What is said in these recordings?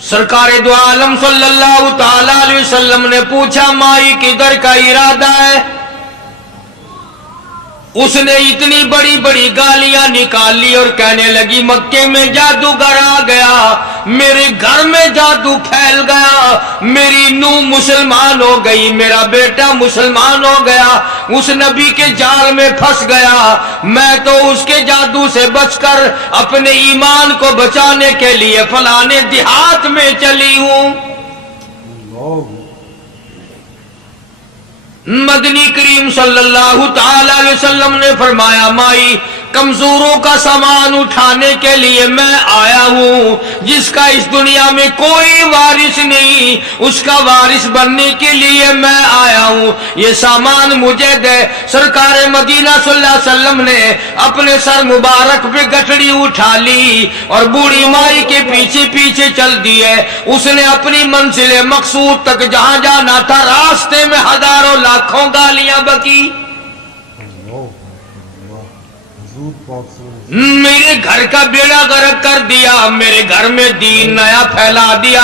سرکار دو عالم صلی اللہ تعالی علیہ وسلم نے پوچھا مائی کدھر کا ارادہ ہے؟ اس نے اتنی بڑی بڑی گالیاں نکال لی اور کہنے لگی مکے میں جادوگر آ گیا، میرے گھر میں جادو پھیل گیا، میری نوح مسلمان ہو گئی، میرا بیٹا مسلمان ہو گیا، اس نبی کے جال میں پھنس گیا، میں تو اس کے جادو سے بچ کر اپنے ایمان کو بچانے کے لیے فلانے دیہات میں چلی ہوں۔ مدنی کریم صلی اللہ تعالی علیہ وسلم نے فرمایا مائی کمزوروں کا سامان اٹھانے کے لیے میں آیا ہوں، جس کا اس دنیا میں کوئی وارث نہیں، اس کا وارث بننے کے لیے میں آیا ہوں، یہ سامان مجھے دے۔ سرکار مدینہ صلی اللہ علیہ وسلم نے اپنے سر مبارک پہ گٹھڑی اٹھا لی اور بوڑھی مائی کے پیچھے پیچھے چل دیے۔ اس نے اپنی منزل مقصود تک جہاں جانا تھا راستے میں ہزاروں لاکھوں گالیاں بکی۔ میرے گھر کا بیڑا غرق کر دیا، میرے گھر میں دین نیا پھیلا دیا،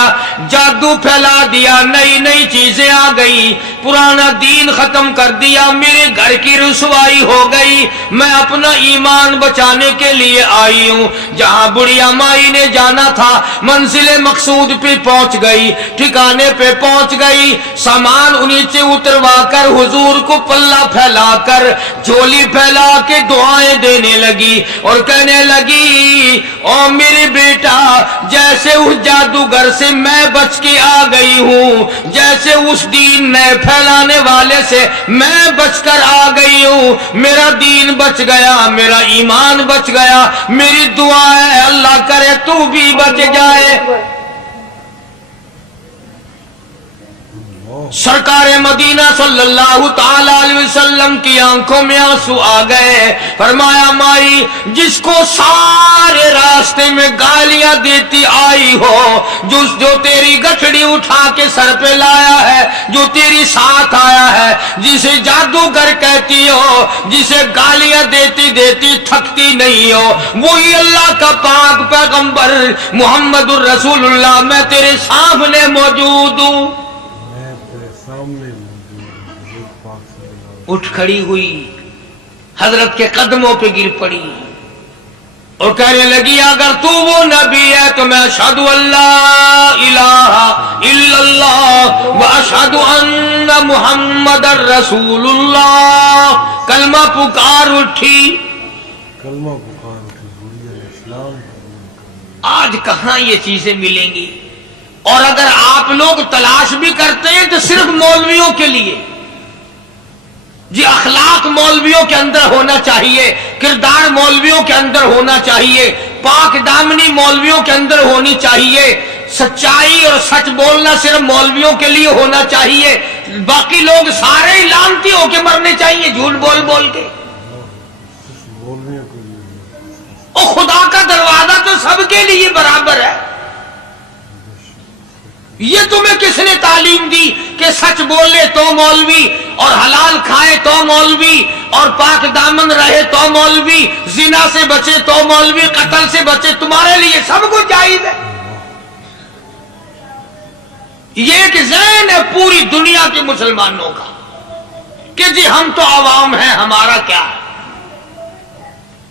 جادو پھیلا دیا، نئی نئی چیزیں آ گئی، پرانا دین ختم کر دیا، میرے گھر کی رسوائی ہو گئی، میں اپنا ایمان بچانے کے لیے آئی ہوں۔ جہاں بڑھیا مائی نے جانا تھا منزل مقصود پہ پہنچ گئی، ٹھکانے پہ پہنچ گئی، سامان نیچے اتروا کر حضور کو پلہ پھیلا کر جھولی پھیلا کے دعائیں دینے لگی اور کہنے لگی او میرے بیٹا جیسے اس جادوگر سے میں بچ کے آ گئی ہوں، جیسے اس دین نئے پھیلانے والے سے میں بچ کر آ گئی ہوں، میرا دین بچ گیا، میرا ایمان بچ گیا، میری دعا ہے اللہ کرے تو بھی بچ جائے۔ سرکار مدینہ صلی اللہ تعالی علیہ وسلم کی آنکھوں میں آنسو آ گئے، فرمایا مائی جس کو سارے راستے میں گالیاں دیتی آئی ہو، جو تیری گٹھڑی اٹھا کے سر پہ لایا ہے، جو تیری ساتھ آیا ہے، جسے جادوگر کہتی ہو، جسے گالیاں دیتی دیتی تھکتی نہیں ہو، وہی اللہ کا پاک پیغمبر محمد الرسول اللہ، میں تیرے سامنے موجود ہوں۔ اٹھ کھڑی ہوئی، حضرت کے قدموں پہ گر پڑی اور کہنے لگی اگر تو وہ نبی ہے تو میں اشہد ان لا الہ الا اللہ واشہد ان محمد رسول اللہ۔ کلمہ پکار اٹھی، کلمہ پکار اٹھی، اسلام۔ آج کہاں یہ چیزیں ملیں گی؟ اور اگر آپ لوگ تلاش بھی کرتے ہیں تو صرف مولویوں کے لیے، جی اخلاق مولویوں کے اندر ہونا چاہیے، کردار مولویوں کے اندر ہونا چاہیے، پاک دامنی مولویوں کے اندر ہونی چاہیے، سچائی اور سچ بولنا صرف مولویوں کے لیے ہونا چاہیے، باقی لوگ سارے لانتی ہو کے مرنے چاہیے جھوٹ بول بول کے۔ اور خدا کا دروازہ تو سب کے لیے برابر ہے۔ یہ تمہیں کس نے تعلیم دی کہ سچ بولے تو مولوی، اور حلال کھائے تو مولوی، اور پاک دامن رہے تو مولوی، زنا سے بچے تو مولوی، قتل سے بچے، تمہارے لیے سب کچھ جائز ہے۔ یہ ایک ذہن ہے پوری دنیا کے مسلمانوں کا کہ جی ہم تو عوام ہیں، ہمارا کیا ہے۔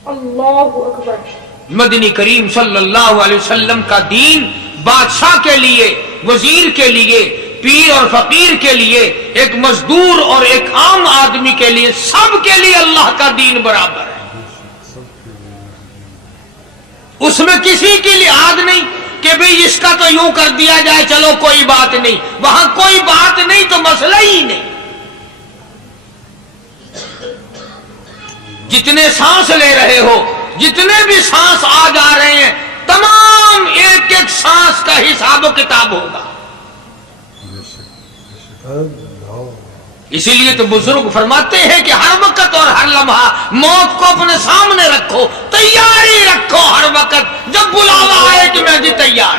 اللہ اکبر۔ مدنی کریم صلی اللہ علیہ وسلم کا دین بادشاہ کے لیے، وزیر کے لیے، پیر اور فقیر کے لیے، ایک مزدور اور ایک عام آدمی کے لیے، سب کے لیے اللہ کا دین برابر ہے۔ اس میں کسی کی لحاظ نہیں کہ بھئی اس کا تو یوں کر دیا جائے چلو کوئی بات نہیں، وہاں کوئی بات نہیں تو مسئلہ ہی نہیں۔ جتنے سانس لے رہے ہو، جتنے بھی سانس آ جا رہے ہیں، تمام ایک ایک سانس کا حساب و کتاب ہوگا۔ اسی لیے تو بزرگ فرماتے ہیں کہ ہر وقت اور ہر لمحہ موت کو اپنے سامنے رکھو، تیاری رکھو ہر وقت، جب بلاوا آئے کہ میں جی تیار۔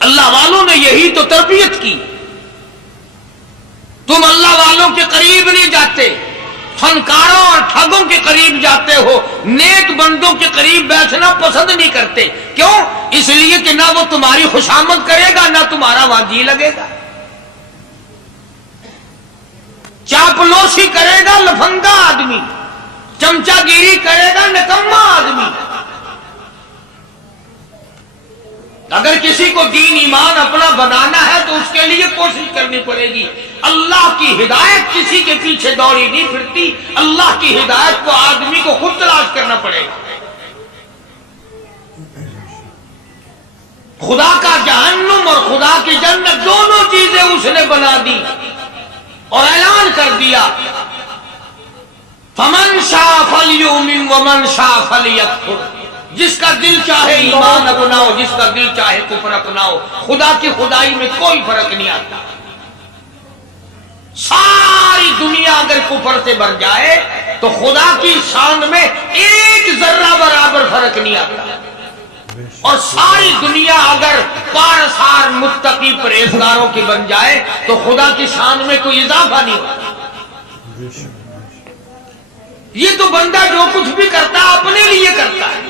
اللہ والوں نے یہی تو تربیت کی۔ تم اللہ والوں کے قریب نہیں جاتے، فنکاروں اور ٹھگوں کے قریب جاتے ہو، نیک بندوں کے قریب بیٹھنا پسند نہیں کرتے. کیوں؟ اس لیے کہ نہ وہ تمہاری خوشامد کرے گا نہ تمہارا وہاں جی لگے گا. چاپلوسی کرے گا لفنگا آدمی، چمچا گیری کرے گا نکما آدمی. اگر کسی کو دین ایمان اپنا بنانا ہے تو اس کے لیے کوشش کرنی پڑے گی. اللہ کی ہدایت کسی کے پیچھے دوڑی نہیں پھرتی، اللہ کی ہدایت کو آدمی کو خود تلاش کرنا پڑے گا. خدا کا جہنم اور خدا کی جنت دونوں چیزیں اس نے بنا دی اور اعلان کر دیا فمن شاء فلیؤمن ومن شاء فلیکفر. جس کا دل چاہے ایمان اپناؤ، جس کا دل چاہے کفر اپناؤ. خدا کی خدائی میں کوئی فرق نہیں آتا. ساری دنیا اگر کفر سے بھر جائے تو خدا کی شان میں ایک ذرہ برابر فرق نہیں آتا. اور ساری دنیا اگر پارسار متقی پرہیزگاروں کی بن جائے تو خدا کی شان میں کوئی اضافہ نہیں ہوتا. یہ تو بندہ جو کچھ بھی کرتا ہے اپنے لیے کرتا ہے.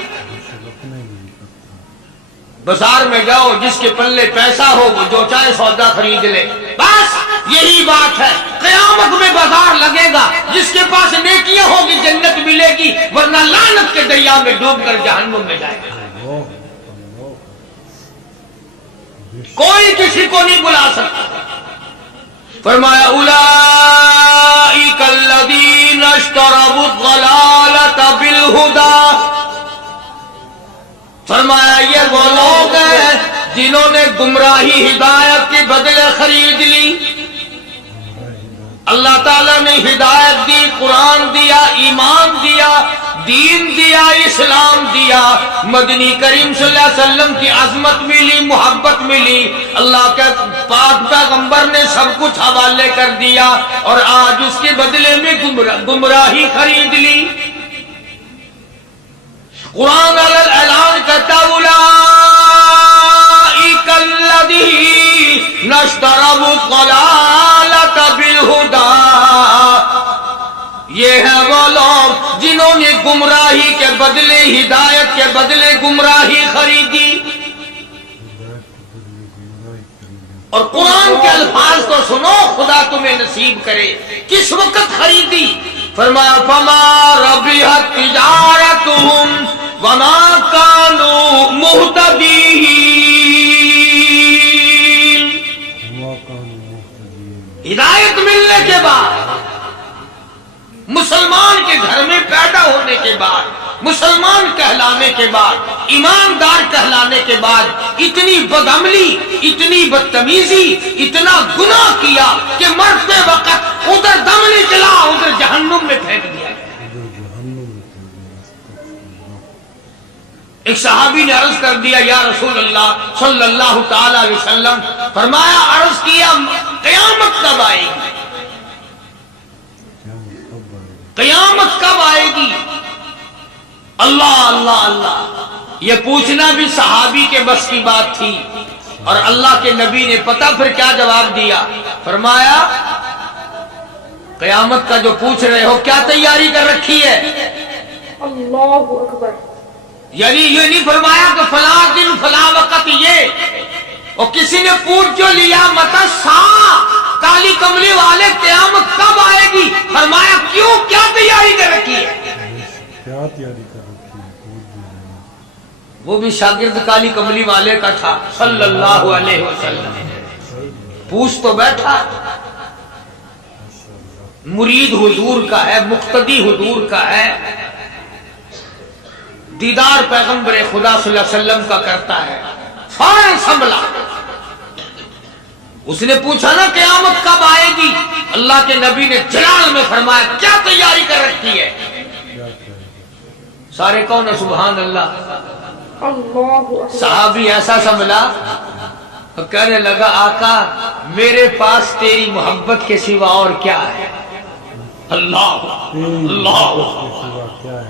بازار میں جاؤ، جس کے پلے پیسہ ہو وہ جو چاہے سودا خرید لے. بس یہی بات ہے. قیامت میں بازار لگے گا. جس کے پاس نیکیاں ہوگی جنت ملے گی، ورنہ لعنت کے دریا میں ڈوب کر جہنم میں جائے گا. کوئی کسی کو نہیں بلا سکتا. فرمایا اولئک الذین اشتروا الضلالۃ بالہدی. فرمایا یہ وہ لوگ ہیں جنہوں نے گمراہی ہدایت کے بدلے خرید لی. اللہ تعالیٰ نے ہدایت دی، قرآن دیا، ایمان دیا، دین دیا، اسلام دیا. مدنی کریم صلی اللہ علیہ وسلم کی عظمت ملی، محبت ملی. اللہ کے پاک پیغمبر نے سب کچھ حوالے کر دیا اور آج اس کے بدلے میں گمراہی خرید لی. قرآن اعلان کرتا اولئک الذین اشتروا الضلالۃ بالہدی. یہ ہے وہ لوگ جنہوں نے گمراہی کے بدلے ہدایت کے بدلے گمراہی خریدی. اور قرآن کے الفاظ تو سنو، خدا تمہیں نصیب کرے. کس وقت خریدی؟ فرمایا فما ربحت تجارتهم وما كانوا مهتدين. ہدایت ملنے کے بعد، مسلمان کے گھر میں پیدا ہونے کے بعد، مسلمان کہلانے کے بعد، ایماندار کہلانے کے بعد اتنی بدعملی، اتنی بدتمیزی، اتنا گناہ کیا کہ مرتے وقت ادھر دم نکلا ادھر جہنم میں پھینک دیا گیا. ایک صحابی نے عرض کر دیا یا رسول اللہ صلی اللہ تعالی علیہ وسلم. فرمایا، عرض کیا قیامت کب آئے گی؟ قیامت کب آئے گی؟ اللہ اللہ اللہ. یہ پوچھنا بھی صحابی کے بس کی بات تھی. اور اللہ کے نبی نے پتہ پھر کیا جواب دیا؟ فرمایا قیامت کا جو پوچھ رہے ہو کیا تیاری کر رکھی ہے؟ اللہ اکبر. یعنی یہ نہیں فرمایا کہ فلاں دن فلاں وقت یہ، اور کسی نے پوچھ جو لیا متا سا کالی کملی والے قیامت کب آئے گی؟ فرمایا کیوں، کیا تیاری کر رکھی ہے؟ کیا تیاری کر رکھی ہے؟ وہ بھی شاگرد کالی کملی والے کا تھا صلی اللہ علیہ وسلم. پوچھ تو بیٹھا، مرید حضور کا ہے، مقتدی حضور کا ہے، دیدار پیغمبر خدا صلی اللہ علیہ وسلم کا کرتا ہے. فوراً سنبھلا. اس نے پوچھا نا قیامت کب آئے گی؟ اللہ کے نبی نے جلال میں فرمایا کیا تیاری کر رکھی ہے؟ سارے کون ہے سبحان اللہ. صحابی ایسا سنبھلا، کہنے لگا آقا میرے پاس تیری محبت کے سوا اور کیا ہے؟ اللہ اللہ.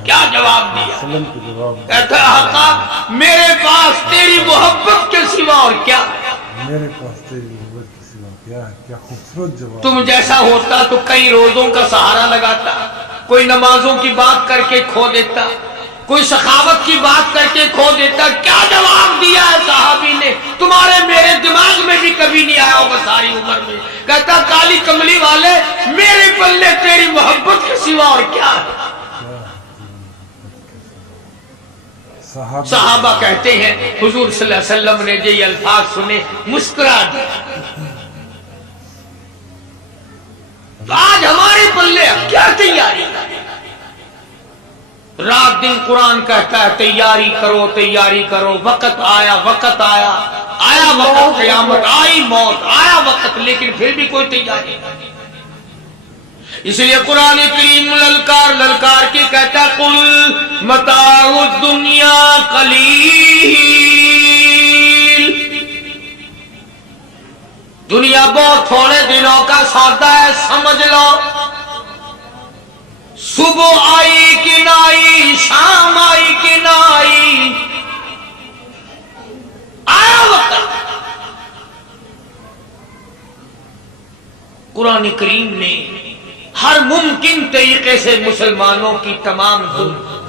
کیا جواب دیا؟ کہتا آقا میرے پاس تیری محبت کے سوا اور کیا ہے؟ میرے پاس تیری محبت کے سوا کیا ہے؟ کیا خوبصورت جواب. تم جیسا ہوتا تو کئی روزوں کا سہارا لگاتا. کوئی نمازوں کی بات کر کے کھو دیتا، کوئی سخاوت کی بات کر کے کھو دیتا. کیا جواب دیا ہے صحابی نے؟ تمہارے میرے دماغ میں بھی کبھی نہیں آیا ہوگا ساری عمر میں. کہتا کالی کملی والے میرے پلے تیری محبت کے سوا اور کیا ہے؟ صحابہ کہتے ہیں حضور صلی اللہ علیہ وسلم نے یہ الفاظ سنے مسکرا دیا. آج ہمارے پلے کیا تیاری؟ رات دن قرآن کہتا ہے تیاری کرو تیاری کرو، وقت آیا وقت آیا، آیا وقت، قیامت آئی، موت آیا وقت، لیکن پھر بھی کوئی تیاری نہیں. اس لیے قرآن کریم للکار للکار کے کہتا ہے قل متاع الدنیا قلیل، دنیا بہت تھوڑے دنوں کا سودا ہے، سمجھ لو. صبح آئی کہ نہ آئی، شام آئی کہ نہ آئی، آیا وقت. قرآن کریم نے ہر ممکن طریقے سے مسلمانوں کی تمام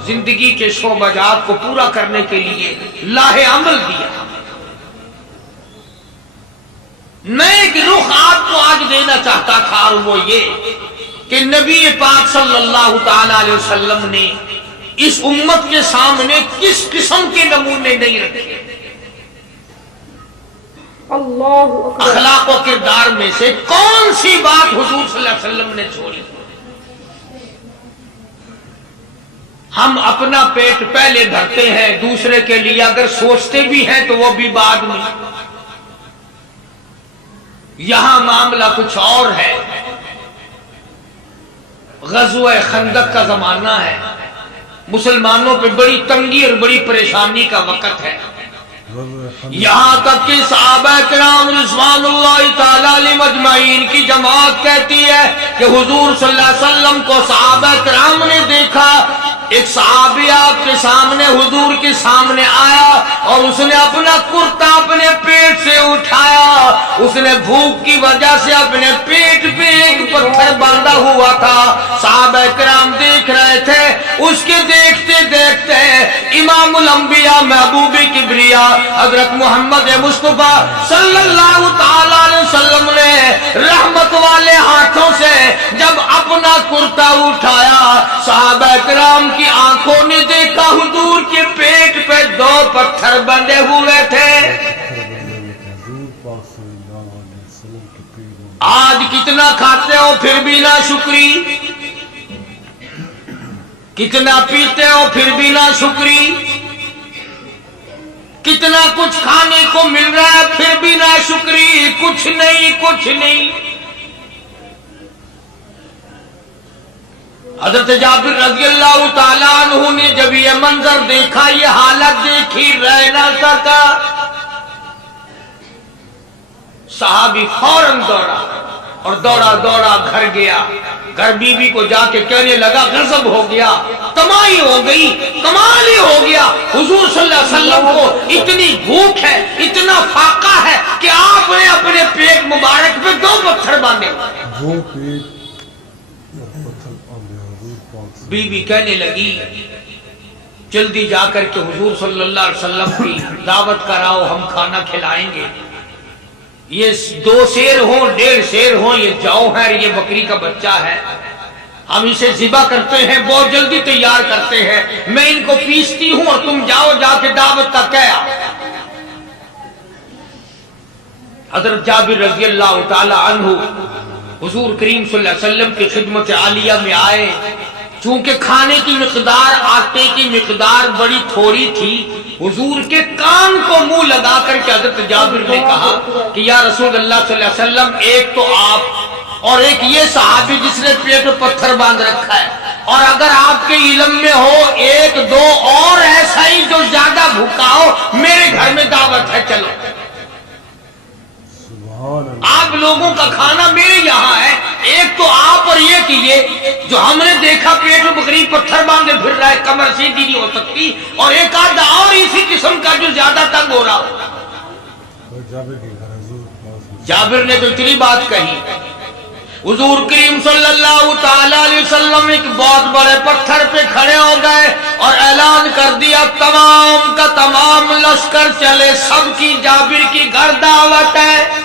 زندگی کے شعبہ جات کو پورا کرنے کے لیے لاہ عمل دیا. میں ایک رخ آپ کو آج دینا چاہتا تھا، اور وہ یہ کہ نبی پاک صلی اللہ تعالی علیہ وسلم نے اس امت کے سامنے کس قسم کے نمونے نہیں رکھے. اللہ اکبر. اخلاق و کردار میں سے کون سی بات حضور صلی اللہ علیہ وسلم نے چھوڑی؟ ہم اپنا پیٹ پہلے بھرتے ہیں، دوسرے کے لیے اگر سوچتے بھی ہیں تو وہ بھی بعد میں. یہاں معاملہ کچھ اور ہے. غزوہ خندق کا زمانہ ہے، مسلمانوں پہ بڑی تنگی اور بڑی پریشانی کا وقت ہے. یہاں تک کہ صحابہ کرام رضوان اللہ تعالی علیہم اجمعین کی جماعت کہتی ہے کہ حضور صلی اللہ علیہ وسلم کو صحابہ کرام نے دیکھا. ایک صحابی آپ کے سامنے حضور کے سامنے آیا اور اس نے اپنا کرتا اپنے پیٹ سے اٹھایا. اس نے بھوک کی وجہ سے اپنے پیٹ پہ ایک پتھر باندھا ہوا تھا. صحابہ کرام دیکھ رہے تھے. اس کے دیکھتے دیکھتے امام الانبیاء محبوب کبریا حضرت محمد مصطفیٰ صلی اللہ تعالی علیہ وسلم نے رحمت والے ہاتھوں سے جب اپنا کرتا اٹھایا، صحابہ کرام کی آنکھوں نے دیکھا حضور کے پیٹ پہ 2 پتھر بندھے ہوئے تھے. آج کتنا کھاتے ہو پھر بھی نہ شکری، کتنا پیتے ہو پھر بھی نہ شکری، کتنا کچھ کھانے کو مل رہا ہے پھر بھی نہ شکری. کچھ نہیں کچھ نہیں. حضرت جابر رضی اللہ تعالیٰ عنہ نے جب یہ منظر دیکھا، یہ حالت دیکھی، رہ نہ سکا. صحابی فوراً دوڑا اور دوڑا دوڑا گھر گیا. گھر بیوی کو جا کے کہنے لگا غضب ہو گیا، تمائی ہو گئی، کمال ہی ہو گیا. حضور صلی اللہ علیہ وسلم کو اتنی بھوک ہے، اتنا فاقہ ہے کہ آپ نے اپنے پیٹ مبارک پہ 2 پتھر باندھے. بیوی کہنے لگی جلدی جا کر کے حضور صلی اللہ علیہ وسلم کی دعوت کراؤ، ہم کھانا کھلائیں گے. یہ 2 شیر ہوں 1.5 شیر ہوں، یہ جاؤ ہے، یہ بکری کا بچہ ہے، ہم اسے ذبح کرتے ہیں، بہت جلدی تیار کرتے ہیں، میں ان کو پیستی ہوں اور تم جاؤ جا کے دعوت کا کیا. حضرت جابر رضی اللہ تعالی عنہ حضور کریم صلی اللہ علیہ وسلم کی خدمت عالیہ میں آئے. چونکہ کھانے کی مقدار، آٹے کی مقدار بڑی تھوڑی تھی، حضور کے کان کو منہ لگا کر کے حضرت جابر نے کہا کہ یا رسول اللہ صلی اللہ علیہ وسلم، ایک تو آپ اور ایک یہ صحابی جس نے پیٹ میں پتھر باندھ رکھا ہے، اور اگر آپ کے علم میں ہو 1-2 اور ایسا ہی جو زیادہ بھوکا ہو، میرے گھر میں دعوت ہے، چلو. آپ لوگوں کا کھانا میرے یہاں ہے. ایک تو آپ اور ایک یہ جو ہم نے دیکھا پیٹ میں بکری پتھر باندھے پھر رہا ہے، کمر سیدھی نہیں ہو سکتی، اور ایک آدھا اور اسی قسم کا جو زیادہ تنگ ہو رہا ہو. جابر نے تو اتنی بات کہی حضور کریم صلی اللہ تعالی علیہ وسلم ایک بہت بڑے پتھر پہ کھڑے ہو گئے اور اعلان کر دیا تمام کا تمام لشکر چلے، سب کی جابر کی گھر دعوت ہے،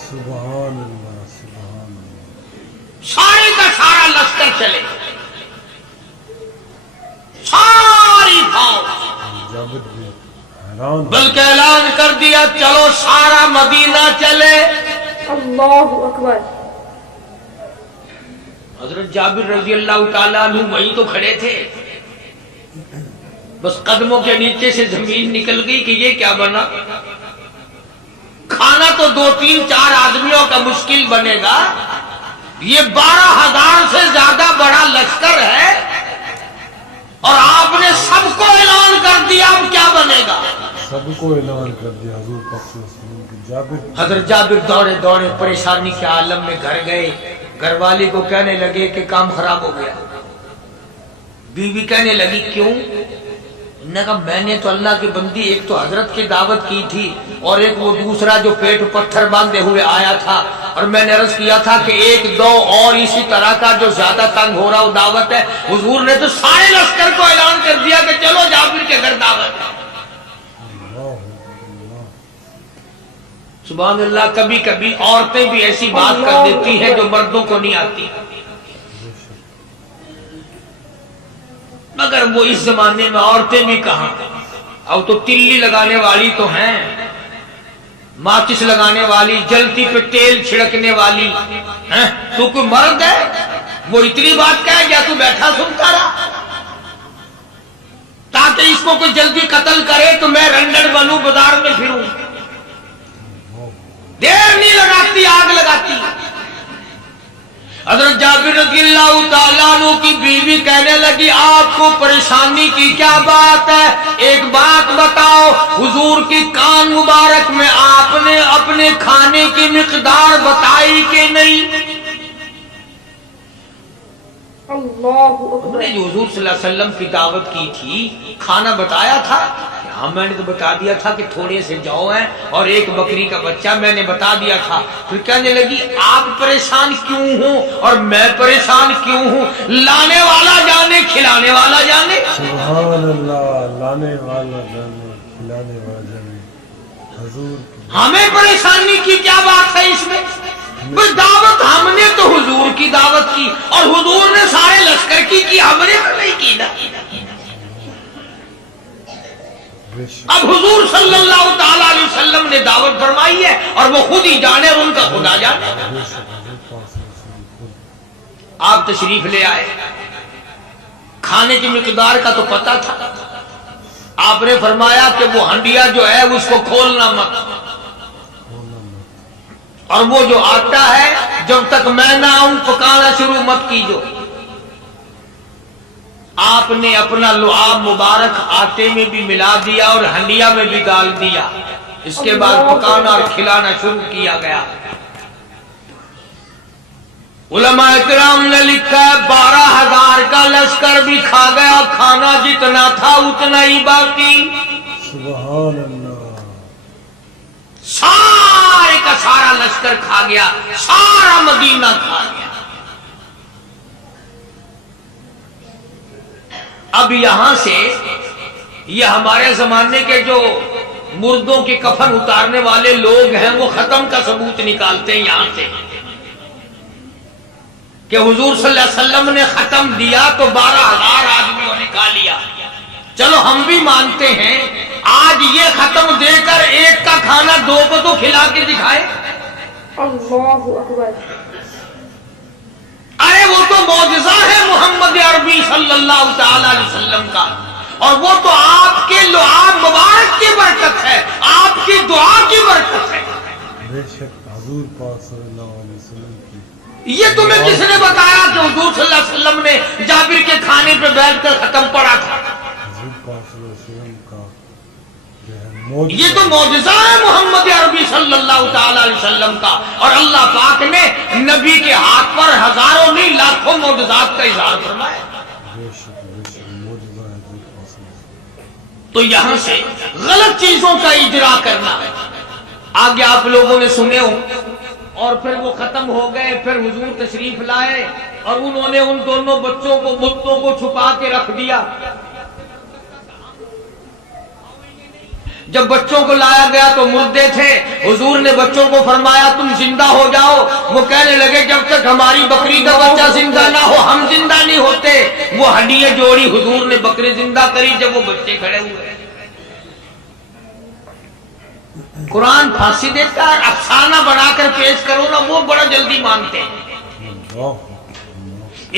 سبحان اللہ سبحان اللہ. سارے کا سارا لشکر چلے، ساری فوج، جابر بھی حیران. بلکہ اعلان کر دیا چلو سارا مدینہ چلے. اللہ اکبر. حضرت جابر رضی اللہ تعالیٰ عنہ وہیں تو کھڑے تھے، بس قدموں کے نیچے سے زمین نکل گئی کہ یہ کیا بنا. کھانا تو 2-3-4 آدمیوں کا مشکل بنے گا، یہ 12,000 سے زیادہ بڑا لشکر ہے اور آپ نے سب کو اعلان کر دیا، اب کیا بنے گا. سب کو اعلان کر دیا حضور پاک صلی اللہ علیہ وسلم کی. جابر حضرت جابر دوڑے دوڑے پریشانی کے عالم میں گھر گئے. گھر والی کو کہنے لگے کہ کام خراب ہو گیا. بیوی کہنے لگی کیوں؟ انہوں نے کہا میں نے تو اللہ کی بندی ایک تو حضرت کی دعوت کی تھی اور ایک وہ دوسرا جو پیٹ پتھر باندھے ہوئے آیا تھا، اور میں نے عرض کیا تھا کہ 1-2 اور اسی طرح کا جو زیادہ تنگ ہو رہا وہ دعوت ہے. حضور نے تو سارے لشکر کو اعلان کر دیا کہ چلو جابر کے گھر دعوت ہے. سبحان اللہ. کبھی کبھی عورتیں بھی ایسی بات کر دیتی ہیں جو مردوں کو نہیں آتی، مگر وہ اس زمانے میں عورتیں بھی کہاں. اب تو تلی لگانے والی تو ہیں، ماچس لگانے والی، جلتی پہ تیل چھڑکنے والی. تو کوئی مرد ہے وہ اتنی بات کہے یا تو بیٹھا سنتا رہا تاکہ اس کو کوئی جلدی قتل کرے تو میں رنڈر بنوں، بازار میں پھروں. دیر نہیں لگاتی، آگ لگاتی. حضرت جابر رضی اللہ تعالیٰ عنہ کی بیوی کہنے لگی آپ کو پریشانی کی کیا بات ہے؟ ایک بات بتاؤ. حضور کی کان مبارک میں آپ نے اپنے کھانے کی مقدار بتائی کہ نہیں؟ اللہ ہم اکبر. نے جو حضور صلی اللہ علیہ وسلم کی دعوت کی تھی کھانا بتایا تھا؟ ہاں میں نے تو بتا دیا تھا کہ تھوڑے سے جو ہیں اور ایک بکری کا بچہ، میں نے بتا دیا تھا. پھر کہنے لگی آپ پریشان کیوں ہوں اور میں پریشان کیوں ہوں؟ لانے والا جانے کھلانے والا جانے. سبحان اللہ. لانے والا جانے کھلانے والا جانے. حضور کی ہمیں پریشانی کی کیا بات ہے اس میں؟ بس دعوت ہم نے تو حضور کی دعوت کی اور حضور نے سارے لشکر کی ہم نے تو نہیں کی نا. بے شک. اب حضور صلی اللہ تعالی علیہ وسلم نے دعوت فرمائی ہے اور وہ خود ہی جانے اور ان کا خدا جانے. بے شک حضور پاک صلی اللہ علیہ وسلم خود. آپ تشریف لے آئے، کھانے کی مقدار کا تو پتہ تھا. آپ نے فرمایا کہ وہ ہنڈیا جو ہے اس کو کھولنا مت، اور وہ جو آٹا ہے جب تک میں نہ آؤں پکانا شروع مت کیجو. آپ نے اپنا لعاب مبارک آٹے میں بھی ملا دیا اور ہنڈیا میں بھی ڈال دیا. اس کے بعد پکانا اور کھلانا شروع کیا گیا. علماء کرام نے لکھا ہے 12,000 کا لشکر بھی کھا گیا، کھانا جتنا تھا اتنا ہی باقی. سبحان اللہ. سارے کا سارا لشکر کھا گیا، سارا مدینہ کھا گیا. اب یہاں سے یہ ہمارے زمانے کے جو مردوں کے کفن اتارنے والے لوگ ہیں وہ ختم کا ثبوت نکالتے ہیں یہاں سے کہ حضور صلی اللہ علیہ وسلم نے ختم دیا تو 12,000 آدمیوں نے کھا لیا. چلو ہم بھی مانتے ہیں آج یہ ختم دے کر ایک کا کھانا 2 کو تو کھلا کے دکھائے. اللہ اکبر. ارے وہ تو معجزہ ہے محمد عربی صلی اللہ تعالی علیہ وسلم کا، اور وہ تو آپ کے لعاب مبارک کی برکت ہے، آپ کی دعا کی برکت ہے. بے شک حضور پاک صلی اللہ علیہ وسلم کی. یہ تمہیں کس نے بتایا کہ حضور صلی اللہ علیہ وسلم نے جابر کے کھانے پہ بیٹھ کر ختم پڑا تھا؟ حضور پاک صلی اللہ علیہ وسلم کا جو ہے معجزہ. یہ تو معجزہ ہے محمد عربی صلی اللہ تعالی علیہ وسلم کا، اور اللہ پاک نے نبی کے ہاتھ پر ہزاروں نہیں لاکھوں معجزات کا اظہار فرمایا. بے شک معجزہ ہے حضور پاک صلی اللہ علیہ وسلم. تو یہاں سے غلط چیزوں کا اجرا کرنا. آگے آپ لوگوں نے سنے ہو اور پھر وہ ختم ہو گئے. پھر حضور تشریف لائے اور انہوں نے ان دونوں بچوں کو بتوں کو چھپا کے رکھ دیا. جب بچوں کو لایا گیا تو مردے تھے. حضور نے بچوں کو فرمایا تم زندہ ہو جاؤ. وہ کہنے لگے جب تک ہماری بکری کا بچہ زندہ نہ ہو ہم زندہ نہیں ہوتے. وہ ہڈیاں جوڑی, حضور نے بکری زندہ کری جب وہ بچے کھڑے ہوئے. قرآن پھانسی دیتا ہے, افسانہ بنا کر پیش کرو نا وہ بڑا جلدی مانتے ہیں.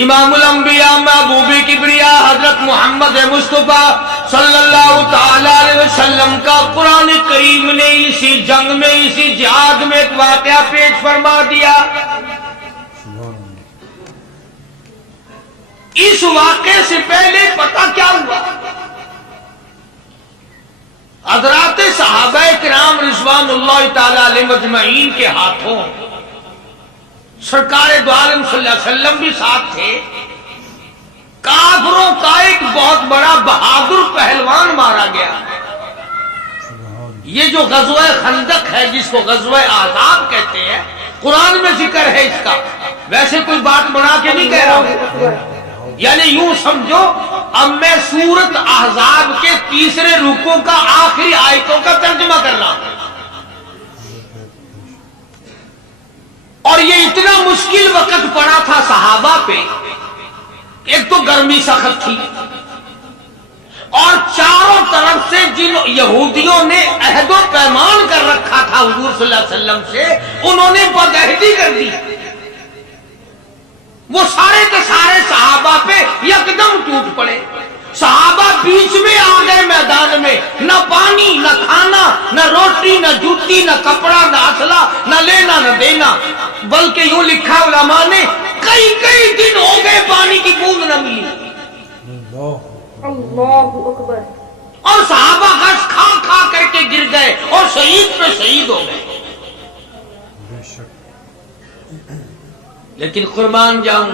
امام الانبیاء محبوب کبریا حضرت محمد مصطفیٰ صلی اللہ تعالی علیہ وسلم کا قرآن کریم نے اسی جنگ میں اسی جہاد میں ایک واقعہ پیش فرما دیا. اس واقعے سے پہلے پتہ کیا ہوا؟ حضرات صحابہ کرام رضوان اللہ تعالی علیہ مجمعین کے ہاتھوں سرکار دو عالم صلی اللہ علیہ وسلم بھی ساتھ تھے. کافروں کا ایک بہت بڑا بہادر پہلوان مارا گیا. یہ جو غزوہ خندق ہے جس کو غزوہ احزاب کہتے ہیں, قرآن میں ذکر ہے اس کا. ویسے کوئی بات بنا کے نہیں کہہ رہا ہوں, یعنی یوں سمجھو اب میں سورت احزاب کے تیسرے رکوع کا آخری آیتوں کا ترجمہ کر رہا ہوں. اور یہ اتنا مشکل وقت پڑا تھا صحابہ پہ. ایک تو گرمی سخت تھی اور چاروں طرف سے جن یہودیوں نے عہد و پیمان کر رکھا تھا حضور صلی اللہ علیہ وسلم سے, انہوں نے بدعہدی کر دی. وہ سارے کے سارے صحابہ پہ یکدم ٹوٹ پڑے. صحابہ بیچ میں آ گئے میدان میں, نہ پانی نہ کھانا نہ روٹی نہ جوتی نہ کپڑا نہ اسلحہ نہ لینا نہ دینا. بلکہ یوں لکھا علماء نے کئی دن ہو گئے پانی کی بوند نہ ملی. اللہ اکبر. اور صحابہ غش کھا کھا کر کے گر گئے اور شہید پہ شہید ہو گئے. لیکن قربان جاؤں,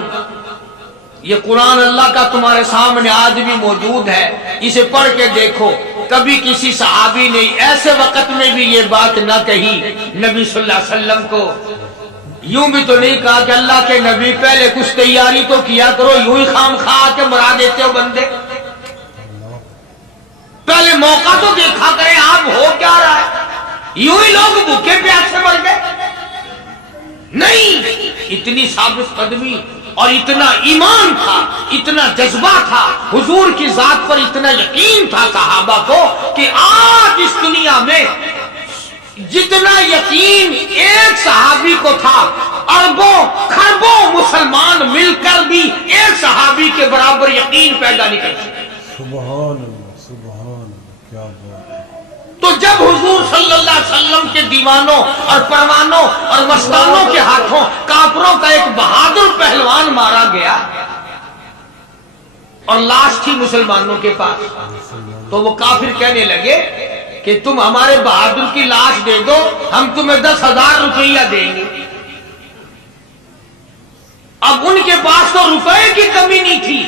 یہ قرآن اللہ کا تمہارے سامنے آج بھی موجود ہے. اسے پڑھ کے دیکھو. کبھی کسی صحابی نے ایسے وقت میں بھی یہ بات نہ کہی نبی صلی اللہ علیہ وسلم کو. یوں بھی تو نہیں کہا کہ اللہ کے نبی پہلے کچھ تیاری تو کیا کرو, یوں ہی خام خواہ کے مرا دیتے ہو بندے. پہلے موقع تو دیکھا کریں آپ ہو کیا رہا ہے. یوں ہی لوگ بھوکے پیاسے مر گئے. نہیں, اتنی ثابت قدمی اور اتنا ایمان تھا, اتنا جذبہ تھا, حضور کی ذات پر اتنا یقین تھا صحابہ کو کہ آج اس دنیا میں جتنا یقین ایک صحابی کو تھا, اربوں خربوں مسلمان مل کر بھی ایک صحابی کے برابر یقین پیدا نہیں کر سکتے. سبحان اللہ, سبحان اللہ, کیا بات ہے. تو جب حضور صلی اللہ علیہ وسلم کے دیوانوں اور پروانوں اور مستانوں کے ہاتھوں کافروں کا ایک بہادر پہلوان مارا گیا اور لاش تھی مسلمانوں کے پاس, تو وہ کافر کہنے لگے کہ تم ہمارے بہادر کی لاش دے دو, ہم تمہیں 10,000 روپیہ دیں گے. اب ان کے پاس تو روپے کی کمی نہیں تھی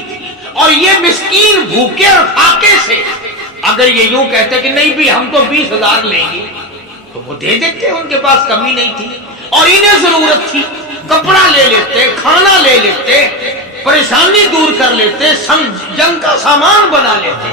اور یہ مسکین بھوکے اور فاقے سے اگر یہ یوں کہتے کہ نہیں بھی ہم تو 20,000 لیں گے تو وہ دے دیتے. ان کے پاس کمی نہیں تھی اور انہیں ضرورت تھی. کپڑا لے لیتے, کھانا لے لیتے, پریشانی دور کر لیتے, جنگ کا سامان بنا لیتے.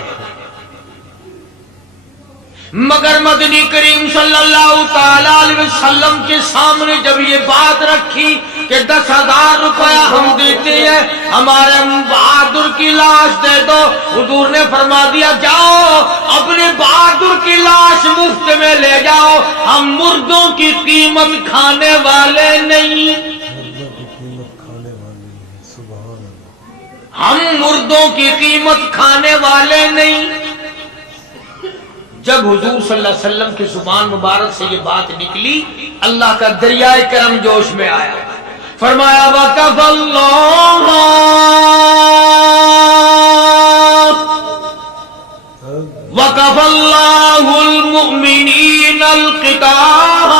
مگر مدنی کریم صلی اللہ تعالی علیہ وسلم کے سامنے جب یہ بات رکھی کہ 10,000 روپیہ ہم دیتے ہیں, ہمارے بہادر کی لاش دے دو, حضور نے فرما دیا جاؤ اپنے بہادر کی لاش مفت میں لے جاؤ, ہم مردوں کی قیمت کھانے والے نہیں. ہم مردوں کی قیمت کھانے والے نہیں. جب حضور صلی اللہ علیہ وسلم کی زبان مبارک سے یہ بات نکلی, اللہ کا دریائے کرم جوش میں آیا. فرمایا وَقَفَ اللَّهُ وَقَفَ اللَّهُ الْمُؤْمِنِينَ الْقِتَالَ.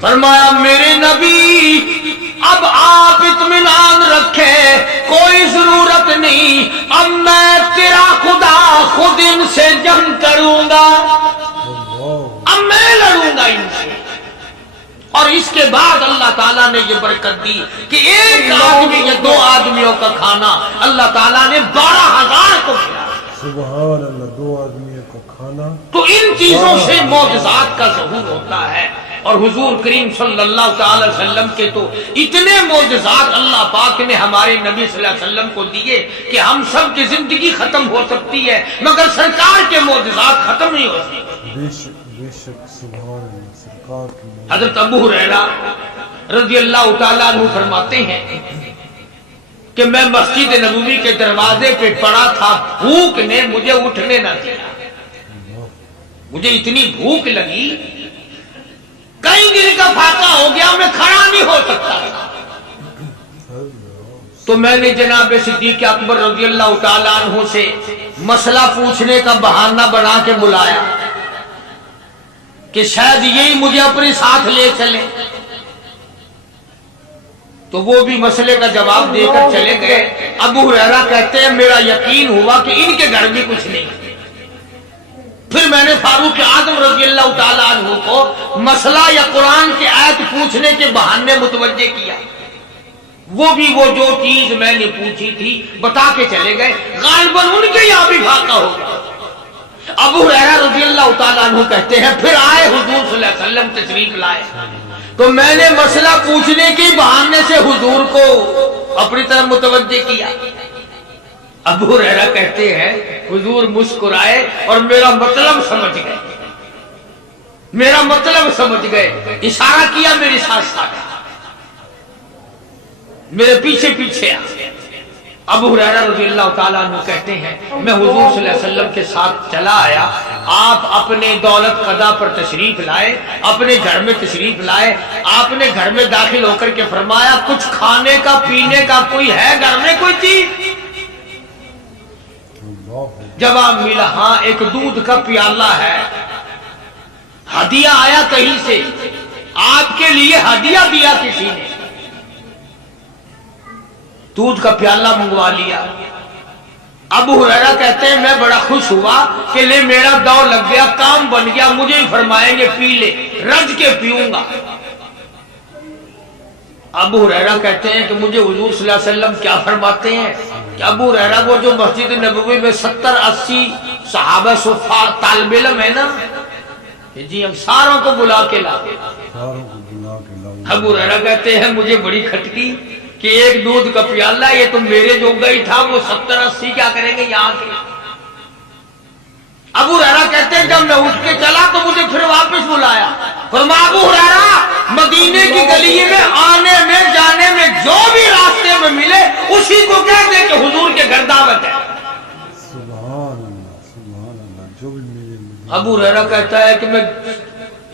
فرمایا میرے نبی اب آپ اطمینان رکھیں, کوئی ضرورت نہیں, اب میں تیرا خدا خود ان سے جنگ کروں گا, اب میں لڑوں گا. تعالیٰ نے یہ برکت دی کہ ایک آدمی یا دو آدمیوں کا کھانا اللہ تعالیٰ نے 12,000 کو کھلایا۔ سبحان اللہ، 2 آدمیوں کا کھانا۔ تو ان چیزوں سے معجزات کا ظہور ہوتا ہے، اور حضور کریم صلی اللہ تعالی وسلم کے تو اتنے معجزات اللہ پاک نے ہمارے نبی صلی اللہ علیہ وسلم کو دیے کہ ہم سب کی زندگی ختم ہو سکتی ہے مگر سرکار کے معجزات ختم نہیں ہو سکتے۔ بے شک سبحان اللہ، سرکار کی حضرت ابو ہریرہ رضی اللہ تعالیٰ عنہ فرماتے ہیں کہ میں مسجد نبوی کے دروازے پہ پڑا تھا، بھوک نے مجھے اٹھنے نہ دیا، مجھے اتنی بھوک لگی، کئی دن کا فاقہ ہو گیا، میں کھڑا نہیں ہو سکتا تھا۔ تو میں نے جناب صدیق اکبر رضی اللہ تعالیٰ عنہ سے مسئلہ پوچھنے کا بہانہ بنا کے بلایا کہ شاید یہی مجھے اپنے ساتھ لے چلے، تو وہ بھی مسئلے کا جواب دے کر چلے گئے۔ ابو ہریرہ کہتے ہیں میرا یقین ہوا کہ ان کے گھر میں کچھ نہیں۔ پھر میں نے فاروق اعظم رضی اللہ تعالیٰ عنہ کو مسئلہ یا قرآن کی آیت پوچھنے کے بہانے متوجہ کیا، وہ بھی وہ جو چیز میں نے پوچھی تھی بتا کے چلے گئے، غالباً ان کے یہاں بھی فاقہ ہو گیا۔ ابو ہریرہ رضی اللہ تعالیٰ عنہ کہتے ہیں پھر آئے حضور صلی اللہ علیہ وسلم تشریف لائے، تو میں نے مسئلہ پوچھنے کے بہانے سے حضور کو اپنی طرف متوجہ کیا۔ ابو ہریرہ کہتے ہیں حضور مسکرائے اور میرا مطلب سمجھ گئے، میرا مطلب سمجھ گئے، اشارہ کیا میرے ساتھ ساتھ، میرے پیچھے پیچھے آ۔ ابو ہریرہ رضی اللہ تعالیٰ عنہ کہتے ہیں میں حضور صلی اللہ علیہ وسلم کے ساتھ چلا آیا، آپ اپنے دولت قضا پر تشریف لائے، اپنے گھر میں تشریف لائے، آپ نے گھر میں داخل ہو کر کے فرمایا کچھ کھانے کا پینے کا کوئی ہے گھر میں کوئی چیز؟ جواب ملا ہاں ایک دودھ کا پیالہ ہے، ہدیہ آیا کہیں سے، آپ کے لیے ہدیہ دیا کسی نے، دودھ کا پیالہ منگوا لیا۔ ابو ہریرہ کہتے ہیں میں بڑا خوش ہوا کہ لے میرا دور لگ گیا، کام بن گیا، مجھے ہی فرمائیں گے پی لے، رج کے پیوں گا۔ ابو ہریرہ کہتے ہیں کہ مجھے حضور صلی اللہ علیہ وسلم کیا فرماتے ہیں کہ ابو ہریرہ وہ جو مسجد نبوی میں 70-80 صحابہ صفا طالب علم ہے نا، جی ہم ساروں کو بلا کے لا۔ ابو ہریرہ کہتے ہیں مجھے بڑی کھٹکی کہ ایک دودھ کا پیالہ، یہ تو میرے جو گئی تھا، وہ 70-80 کیا کریں گے یہاں کے۔ ابو ہریرہ کہتے ہیں جب میں اٹھ کے چلا تو مجھے پھر واپس بلایا، فرمایا ابو ہریرہ مدینے کی گلی میں آنے میں جانے میں جو بھی راستے میں ملے اسی کو کہہ دے کہ حضور کے گھر دعوت ہے۔ سبحان اللہ، جو بھی ملے۔ ابو ہریرہ کہتا ہے کہ میں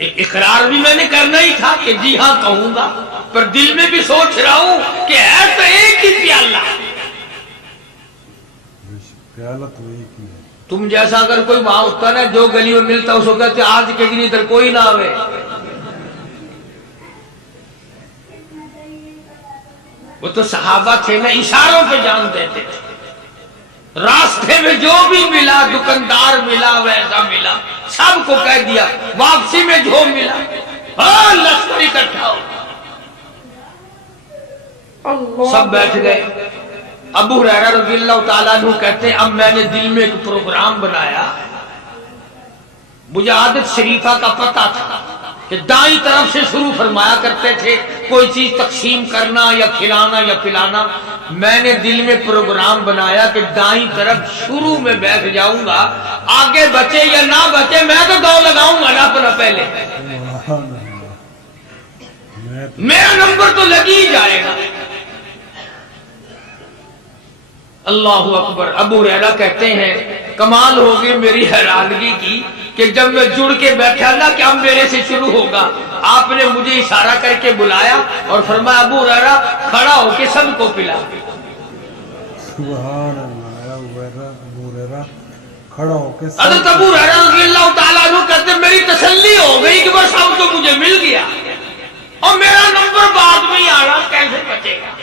اقرار بھی میں نے کرنا ہی تھا کہ جی ہاں کہوں گا، پر دل میں بھی سوچ رہا ہوں کہ ہے تو ایک ہی پیالہ، پیالہ تو ایک ہی ہے۔ تم جیسا اگر کوئی وہاں ہوتا نا جو گلی میں ملتا اس کو کہتے آج کے دن ادھر کوئی نہ آوے۔ وہ تو صحابہ تھے نا، اشاروں پہ جان دیتے تھے، راستے میں جو بھی ملا، دکاندار ملا ویسا ملا، سب کو کہہ دیا، واپسی میں جو ملا ہاں لشکر اکٹھا ہو، سب بیٹھ گئے۔ ابو ہریرہ رضی اللہ تعالیٰ عنہ کہتے ہیں اب میں نے دل میں ایک پروگرام بنایا، مجھے عادت شریفہ کا پتہ تھا کہ دائیں طرف سے شروع فرمایا کرتے تھے کوئی چیز تقسیم کرنا یا کھلانا یا پلانا، میں نے دل میں پروگرام بنایا کہ دائیں طرف شروع میں بیٹھ جاؤں گا، آگے بچے یا نہ بچے میں تو دو لگاؤں گا نا اپنا پہلے، میرا نمبر تو لگ ہی جائے گا۔ اللہ اکبر۔ ابو ہریرہ کہتے ہیں کمال ہوگی میری حیرانگی کی کہ جب میں جڑ کے بیٹھا نا کہ اب میرے سے شروع ہوگا، آپ نے مجھے اشارہ کر کے بلایا اور فرمایا ابو ہریرہ کھڑا ہو کے سب کو پلا۔ سبحان اللہ، ابو ہریرہ کھڑا ہو کے حضرت ابو ہریرہ رضی اللہ تعالیٰ عنہ کہتے میری تسلی ہو گئی کہ بس اب تو مجھے مل گیا اور میرا نمبر بعد میں ہی آ رہا، کیسے بچے گا۔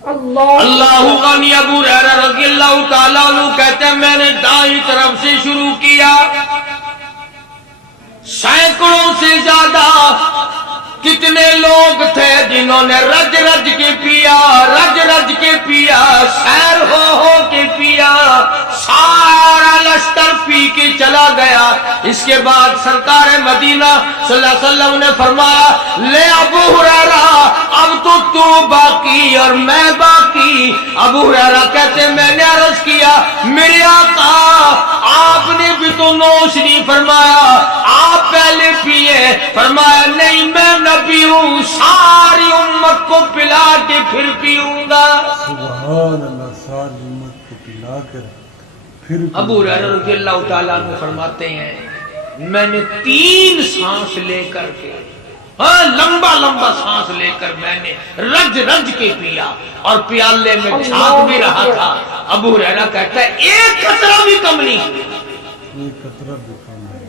اللہ غنی۔ ابو ہریرہ رضی اللہ تعالیٰ عنہ کہتے ہیں میں نے دائیں طرف سے شروع کیا، سینکڑوں سے زیادہ کتنے لوگ تھے جنہوں نے رج رج کے پیا، رج رج کے پیا، سیر ہو کے پیا، سارا لشکر پی کے چلا گیا۔ اس کے بعد سرکار مدینہ صلی اللہ علیہ وسلم نے فرمایا لے ابو ہریرہ اب تو باقی اور میں باقی۔ ابو ہریرہ کہتے ہیں میں نے عرض کیا میرے آقا آپ نے بھی تو نوش نہیں فرمایا، آپ پہلے پیے۔ فرمایا نہیں میں نہ پیوں، ساری امت کو پلا کے پھر پیوں گا۔ سبحان اللہ، ساری امت کو پلا کر پھر ابو ہریرہ رضی اللہ تعالیٰ عنہ فرماتے ہیں میں نے 3 سانس لے کر کے، لمبا لمبا سانس لے کر میں نے رج رج کے پیا اور پیالے میں جھانک بھی رہا تھا۔ ابو ہریرہ کہتا ہے ایک قطرہ بھی کم نہیں، ایک قطرہ بھی کم نہیں۔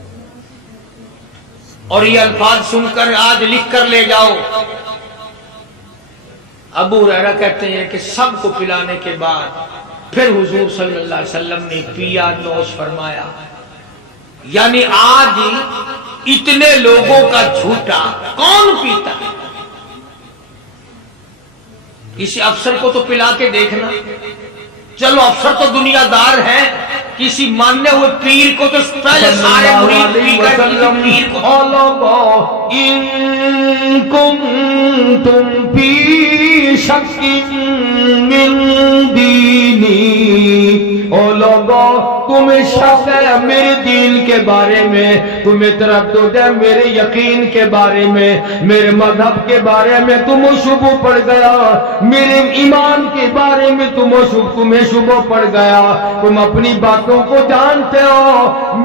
اور یہ الفاظ سن کر آج لکھ کر لے جاؤ۔ ابو ہریرہ کہتے ہیں کہ سب کو پلانے کے بعد پھر حضور صلی اللہ علیہ وسلم نے پیا، نوش فرمایا۔ یعنی آج اتنے لوگوں کا جھوٹا کون پیتا ہے؟ کسی افسر کو تو پلا کے دیکھنا، چلو افسر تو دنیا دار ہے، کسی ماننے ہوئے پیر کو تو پہلے سارے مرید پی کر پیر کو ان کنتم فی شک من دینی، او لوگو تمہیں شک ہے میرے دین کے بارے میں، تمہیں تردد ہے میرے یقین کے بارے میں، میرے مذہب کے بارے میں تمہیں شبہ پڑ گیا، میرے ایمان کے بارے میں تمہیں شبہ پڑ گیا، تم اپنی باتوں کو جانتے ہو،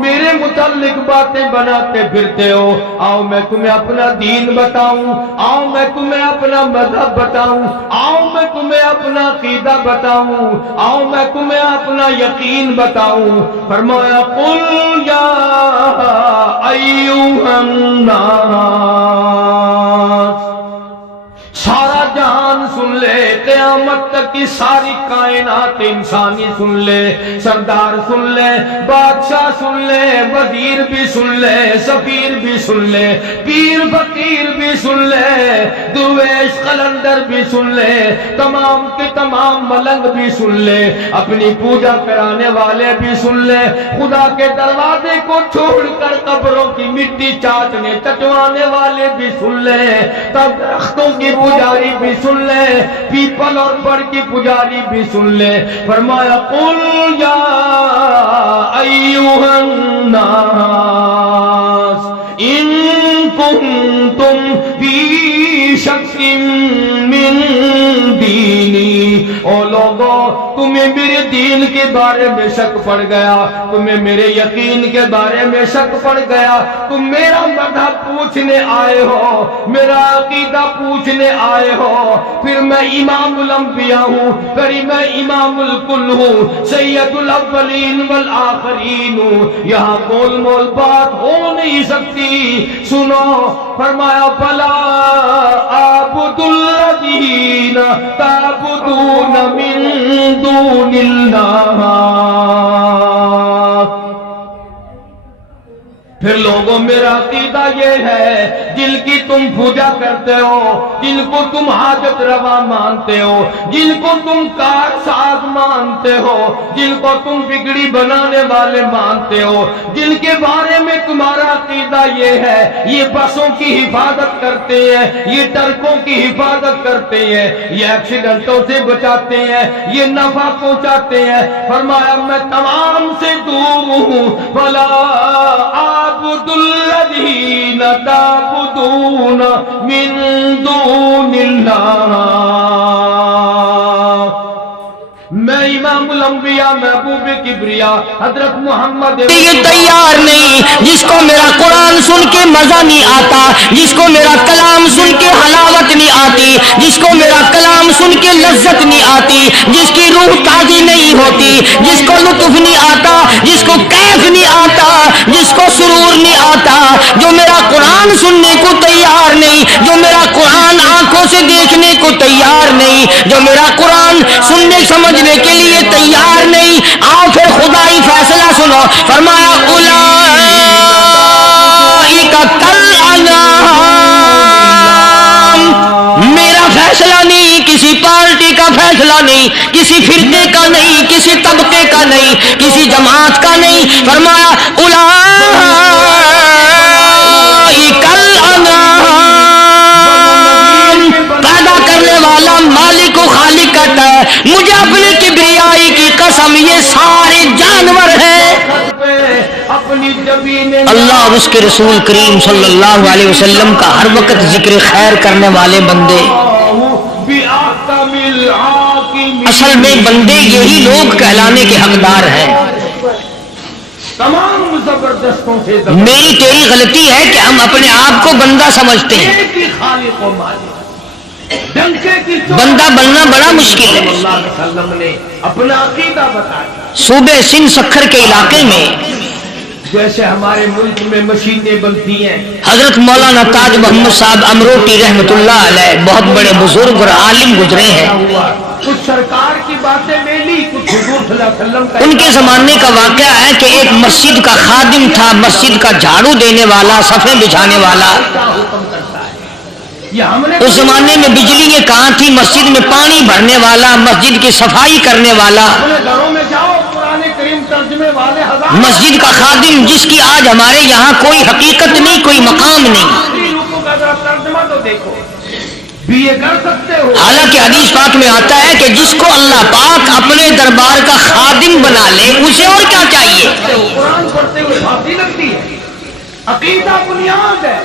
میرے متعلق باتیں بناتے پھرتے ہو۔ آؤ میں تمہیں اپنا دین بتاؤں، آؤ میں تمہیں اپنا مذہب بتاؤں، آؤ میں تمہیں اپنا عقیدہ بتاؤں، آؤ میں تمہیں اپنا یقین بتاؤں۔ فرمایا قل یا ایھا الناس، سارا جہان سن لے، قیامت تک کی ساری کائنات انسانی سن لے، سردار سن لے، بادشاہ سن لے، وزیر بھی سن لے، سفیر بھی سن لے، پیر فقیر بھی سن لے، درویش قلندر بھی سن لے، تمام کے تمام ملنگ بھی سن لے، اپنی پوجا کرانے والے بھی سن لے، خدا کے دروازے کو چھوڑ کر قبروں کی مٹی چاٹنے چٹوانے والے بھی سن لے، تب درختوں کی پجاری بھی سن لے، پیپل اور بڑ کی پجاری بھی سن لے۔ فرمایا قل یا ایھا الناس ان کنتم فی شک من دینی، او لوگو تمہیں میرے دین کے بارے میں شک پڑ گیا، تمہیں میرے یقین کے بارے میں شک پڑ گیا، تم میرا مذہب پوچھنے آئے ہو، میرا عقیدہ پوچھنے آئے ہو، پھر میں امام الانبیاء ہوں، پھر میں امام الکل ہوں، سید الاولین والآخرین ہوں، یہاں گول مول بات ہو نہیں سکتی۔ سنو، فرمایا فلا اعبد الذین تعبدون من دون اللہ، پھر لوگوں میرا عقیدہ یہ ہے جن کی تم پوجا کرتے ہو، جن کو تم حاجت روا مانتے ہو، جن کو تم کار ساز مانتے ہو، جن کو تم بگڑی بنانے والے مانتے ہو، جن کے بارے میں تمہارا عقیدہ یہ ہے یہ بسوں کی حفاظت کرتے ہیں، یہ ٹرکوں کی حفاظت کرتے ہیں، یہ ایکسیڈنٹوں سے بچاتے ہیں، یہ نفع پہنچاتے ہیں، فرمایا میں تمام سے دور ہوں۔ فلا اعبد الذین تعبدون من دون اللہ، میں امام الانبیاء محبوب کبریا حضرت محمد یہ تیار نہیں، جس کو میرا قرآن سن کے مزہ نہیں آتا، جس کو میرا کلام سن کے حلاوت نہیں آتی، جس کو میرا کلام سن کے لذت نہیں آتی، جس کی روح تازی نہیں ہوتی، جس کو لطف نہیں آتا، جس کو کیف نہیں آتا، جس کو سرور نہیں آتا، جو میرا قرآن سننے کو تیار نہیں، جو میرا قرآن آنکھوں سے دیکھنے کو تیار نہیں، جو میرا قرآن سننے سمجھنے کے لیے تیار نہیں، آؤ پھر خدائی فیصلہ سنو۔ فرمایا اولئک کالانعام کسی فرقے کا نہیں، کسی طبقے کا نہیں، کسی جماعت کا نہیں. فرمایا اولئک الانعام. پیدا کرنے والا مالک و خالق کہتا ہے مجھے اپنے کبریائی کی قسم یہ سارے جانور ہیں. اللہ اور اس کے رسول کریم صلی اللہ علیہ وسلم کا ہر وقت ذکر خیر کرنے والے بندے. اصل میں بندے یہی لوگ کہلانے کے حقدار ہیں. تمام زبردستوں سے میری تیری غلطی ہے کہ ہم اپنے آپ کو بندہ سمجھتے ہیں. بندہ بننا بڑا مشکل ہے. نے اپنا عقیدہ بتایا. صوبے سندھ سکھر کے علاقے میں جیسے ہمارے ملک میں مشینیں بنتی ہیں، حضرت مولانا تاج محمد صاحب امروٹی رحمۃ اللہ علیہ بہت بڑے بزرگ اور عالم گزرے ہیں. کچھ سرکار کی باتیں میں لی، کچھ حضور صلی اللہ علیہ وسلم کا. ان کے زمانے کا واقعہ ہے کہ ایک مسجد کا خادم تھا، مسجد کا جھاڑو دینے والا، صفیں بچھانے والا. کیا حکم کرتا ہے یہ ہم نے اس زمانے میں بجلی یہ کہاں تھی؟ مسجد میں پانی بھرنے والا، مسجد کی صفائی کرنے والا، اپنے گھروں میں جاؤ، قرآن کریم ترجمے والے ہزار مسجد کا خادم جس کی آج ہمارے یہاں کوئی حقیقت نہیں، کوئی مقام نہیں. رکو کا ذرا ترجمہ تو دیکھو بھی یہ کر سکتے ہو. حالانکہ حدیث پاک میں آتا ہے کہ جس کو اللہ پاک اپنے دربار کا خادم بنا لے اسے اور کیا چاہیے. قرآن پڑھتے ہوئے پھانسی لگتی ہے. عقیدہ بنیاد ہے.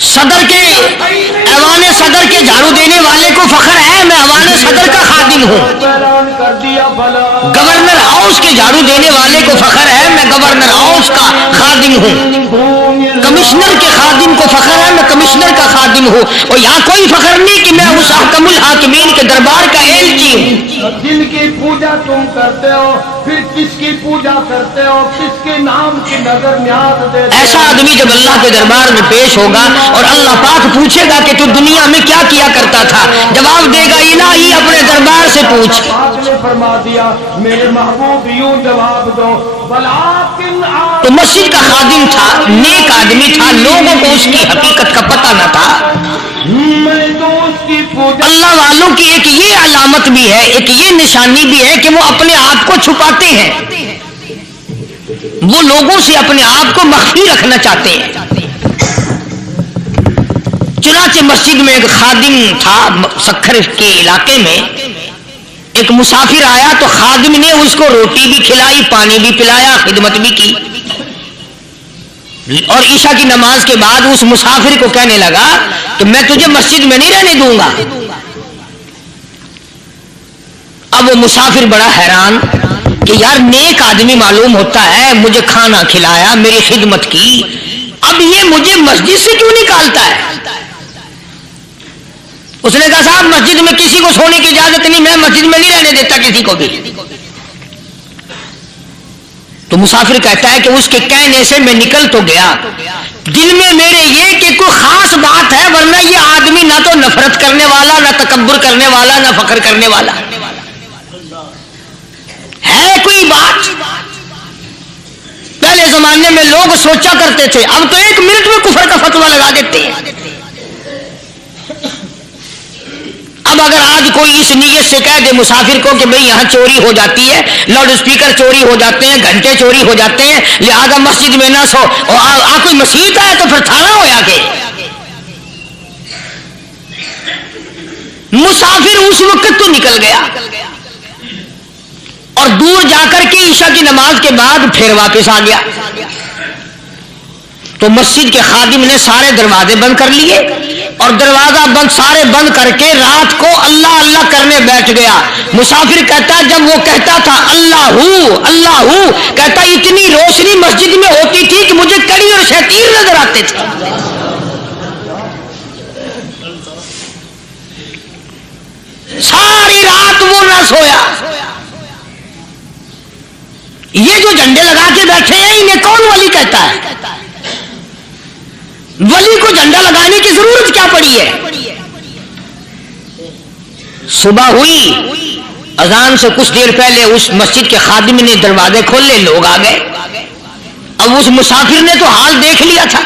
صدر کے ایوان صدر کے جھاڑو دینے والے کو فخر ہے میں ایوان صدر کا خادم ہوں. اعلان کر دیا بھلا گورنر ہاؤس کے جھاڑو دینے والے کو فخر ہے میں گورنر ہاؤس کا خادم ہوں. کمشنر کے خادم کو فخر ہے میں کمشنر کا خادم ہوں. اور یہاں کوئی فخر نہیں کہ میں اس حکم الحاکمین کے دربار کا ایلچی ہوں. جن کی پوجا تم کرتے ہو پھر کس کی پوجا کرتے ہو، کس کے نام کی نظر نیاز دیتے ہو. ایسا آدمی جب اللہ کے دربار میں پیش ہوگا اور اللہ پاک پوچھے گا کہ تو دنیا میں کیا کیا کرتا تھا، جواب دے گا الہی اپنے دربار سے پوچھ. پاک نے فرما دیا میرے محبوب یوں جواب دو ولیکن تو مسجد کا خادم تھا، نیک آدمی تھا، لوگوں کو اس کی حقیقت کا پتہ نہ تھا. میں تو اس کی پوجا اللہ والوں کی ایک یہ علامت بھی ہے، ایک یہ نشانی بھی ہے کہ وہ اپنے آپ کو چھپاتے ہیں، وہ لوگوں سے اپنے آپ کو مخفی رکھنا چاہتے ہیں. چنانچہ مسجد میں ایک خادم تھا، سکھر کے علاقے میں ایک مسافر آیا تو خادم نے اس کو روٹی بھی کھلائی، پانی بھی پلایا، خدمت بھی کی. اور عشاء کی نماز کے بعد اس مسافر کو کہنے لگا کہ میں تجھے مسجد میں نہیں رہنے دوں گا. اب وہ مسافر بڑا حیران کہ یار نیک آدمی معلوم ہوتا ہے، مجھے کھانا کھلایا، میری خدمت کی، اب یہ مجھے مسجد سے کیوں نکالتا ہے؟ اس نے کہا صاحب مسجد میں کسی کو سونے کی اجازت نہیں، میں مسجد میں نہیں رہنے دیتا کسی کو بھی. تو مسافر کہتا ہے کہ اس کے کہنے سے میں نکل تو گیا، دل میں میرے یہ کہ کوئی خاص بات ہے، ورنہ یہ آدمی نہ تو نفرت کرنے والا، نہ تکبر کرنے والا، نہ فخر کرنے والا ہے. کوئی بات پہلے زمانے میں لوگ سوچا کرتے تھے، اب تو ایک منٹ میں کفر کا فتویٰ لگا دیتے ہیں. اب اگر آج کوئی اس نیت سے کہہ دے مسافر کو کہ بھئی یہاں چوری ہو جاتی ہے، لاؤڈ اسپیکر چوری ہو جاتے ہیں، گھنٹے چوری ہو جاتے ہیں، لہذا مسجد میں نہ سو، اور کوئی مسیحت ہے تو پھر تھانہ ہویا کہ مسافر اس وقت تو نکل گیا اور دور جا کر کے عشاء کی نماز کے بعد پھر واپس آ گیا. تو مسجد کے خادم نے سارے دروازے بند کر لیے اور دروازہ بند سارے بند کر کے رات کو اللہ اللہ کرنے بیٹھ گیا. مسافر کہتا جب وہ کہتا تھا اللہ ہو کہتا اتنی روشنی مسجد میں ہوتی تھی کہ مجھے کڑی اور شیطین نظر آتے تھے. ساری رات وہ نہ سویا. یہ جو جھنڈے لگا کے بیٹھے ہیں انہیں کون ولی کہتا ہے؟ ولی کو جھنڈا لگانے کی ضرورت کیا پڑی ہے؟ صبح ہوئی، اذان سے کچھ دیر پہلے اس مسجد کے خادم نے دروازے کھولے، لوگ آ گئے. اب اس مسافر نے تو حال دیکھ لیا تھا.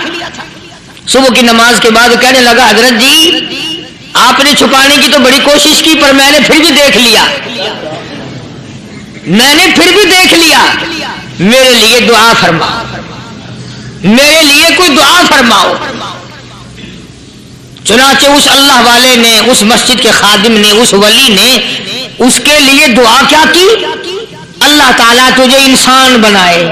صبح کی نماز کے بعد کہنے لگا حضرت جی آپ نے چھپانے کی تو بڑی کوشش کی پر میں نے پھر بھی دیکھ لیا. میں نے پھر بھی دیکھ لیا، میرے لیے دعا فرما، میرے لیے کوئی دعا فرماؤ۔ چنانچہ اس اللہ والے نے، اس مسجد کے خادم نے، اس ولی نے اس کے لیے دعا کیا کی؟ اللہ تعالیٰ تجھے انسان بنائے،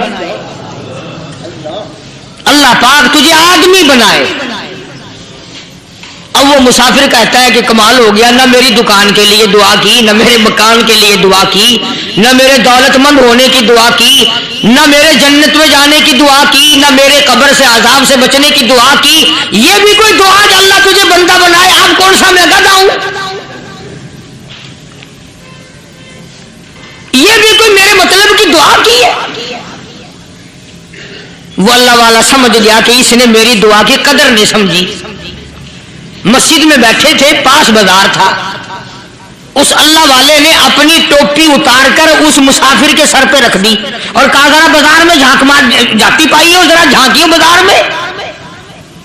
اللہ پاک تجھے آدمی بنائے۔ اب وہ مسافر کہتا ہے کہ کمال ہو گیا، نہ میری دکان کے لیے دعا کی، نہ میرے مکان کے لیے دعا کی، نہ میرے دولت مند ہونے کی دعا کی، نہ میرے جنت میں جانے کی دعا کی، نہ میرے قبر سے عذاب سے بچنے کی دعا کی۔ یہ بھی کوئی دعا جو اللہ تجھے بندہ بنائے؟ اب کون سا میں گدھا ہوں؟ یہ بھی کوئی میرے مطلب کی دعا کی ہے؟ وہ اللہ والا سمجھ گیا کہ اس نے میری دعا کی قدر نہیں سمجھی۔ مسجد میں بیٹھے تھے، پاس بازار تھا، اس اللہ والے نے اپنی ٹوپی اتار کر اس مسافر کے سر پہ رکھ دی اور کہا ذرا بازار میں جھانک مار جاتی پائی ہو، ذرا جھانکیوں بازار میں۔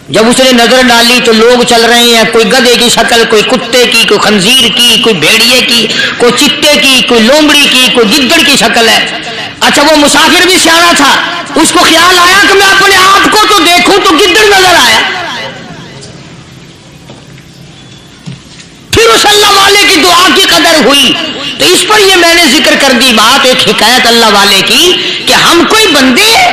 جب اس نے نظر ڈالی تو لوگ چل رہے ہیں، کوئی گدھے کی شکل، کوئی کتے کی، کوئی خنزیر کی، کوئی بھیڑیے کی، کوئی چٹے کی، کوئی لومڑی کی، کوئی گدڑ کی شکل ہے۔ اچھا وہ مسافر بھی سیانا تھا، اس کو خیال آیا کہ میں اپنے آپ کو تو دیکھوں تو گدڑ نظر آیا۔ پھر اس اللہ والے کی دعا کی قدر ہوئی۔ تو اس پر یہ میں نے ذکر کر دی بات، ایک حکایت اللہ والے کی کہ ہم کوئی بندے ہیں۔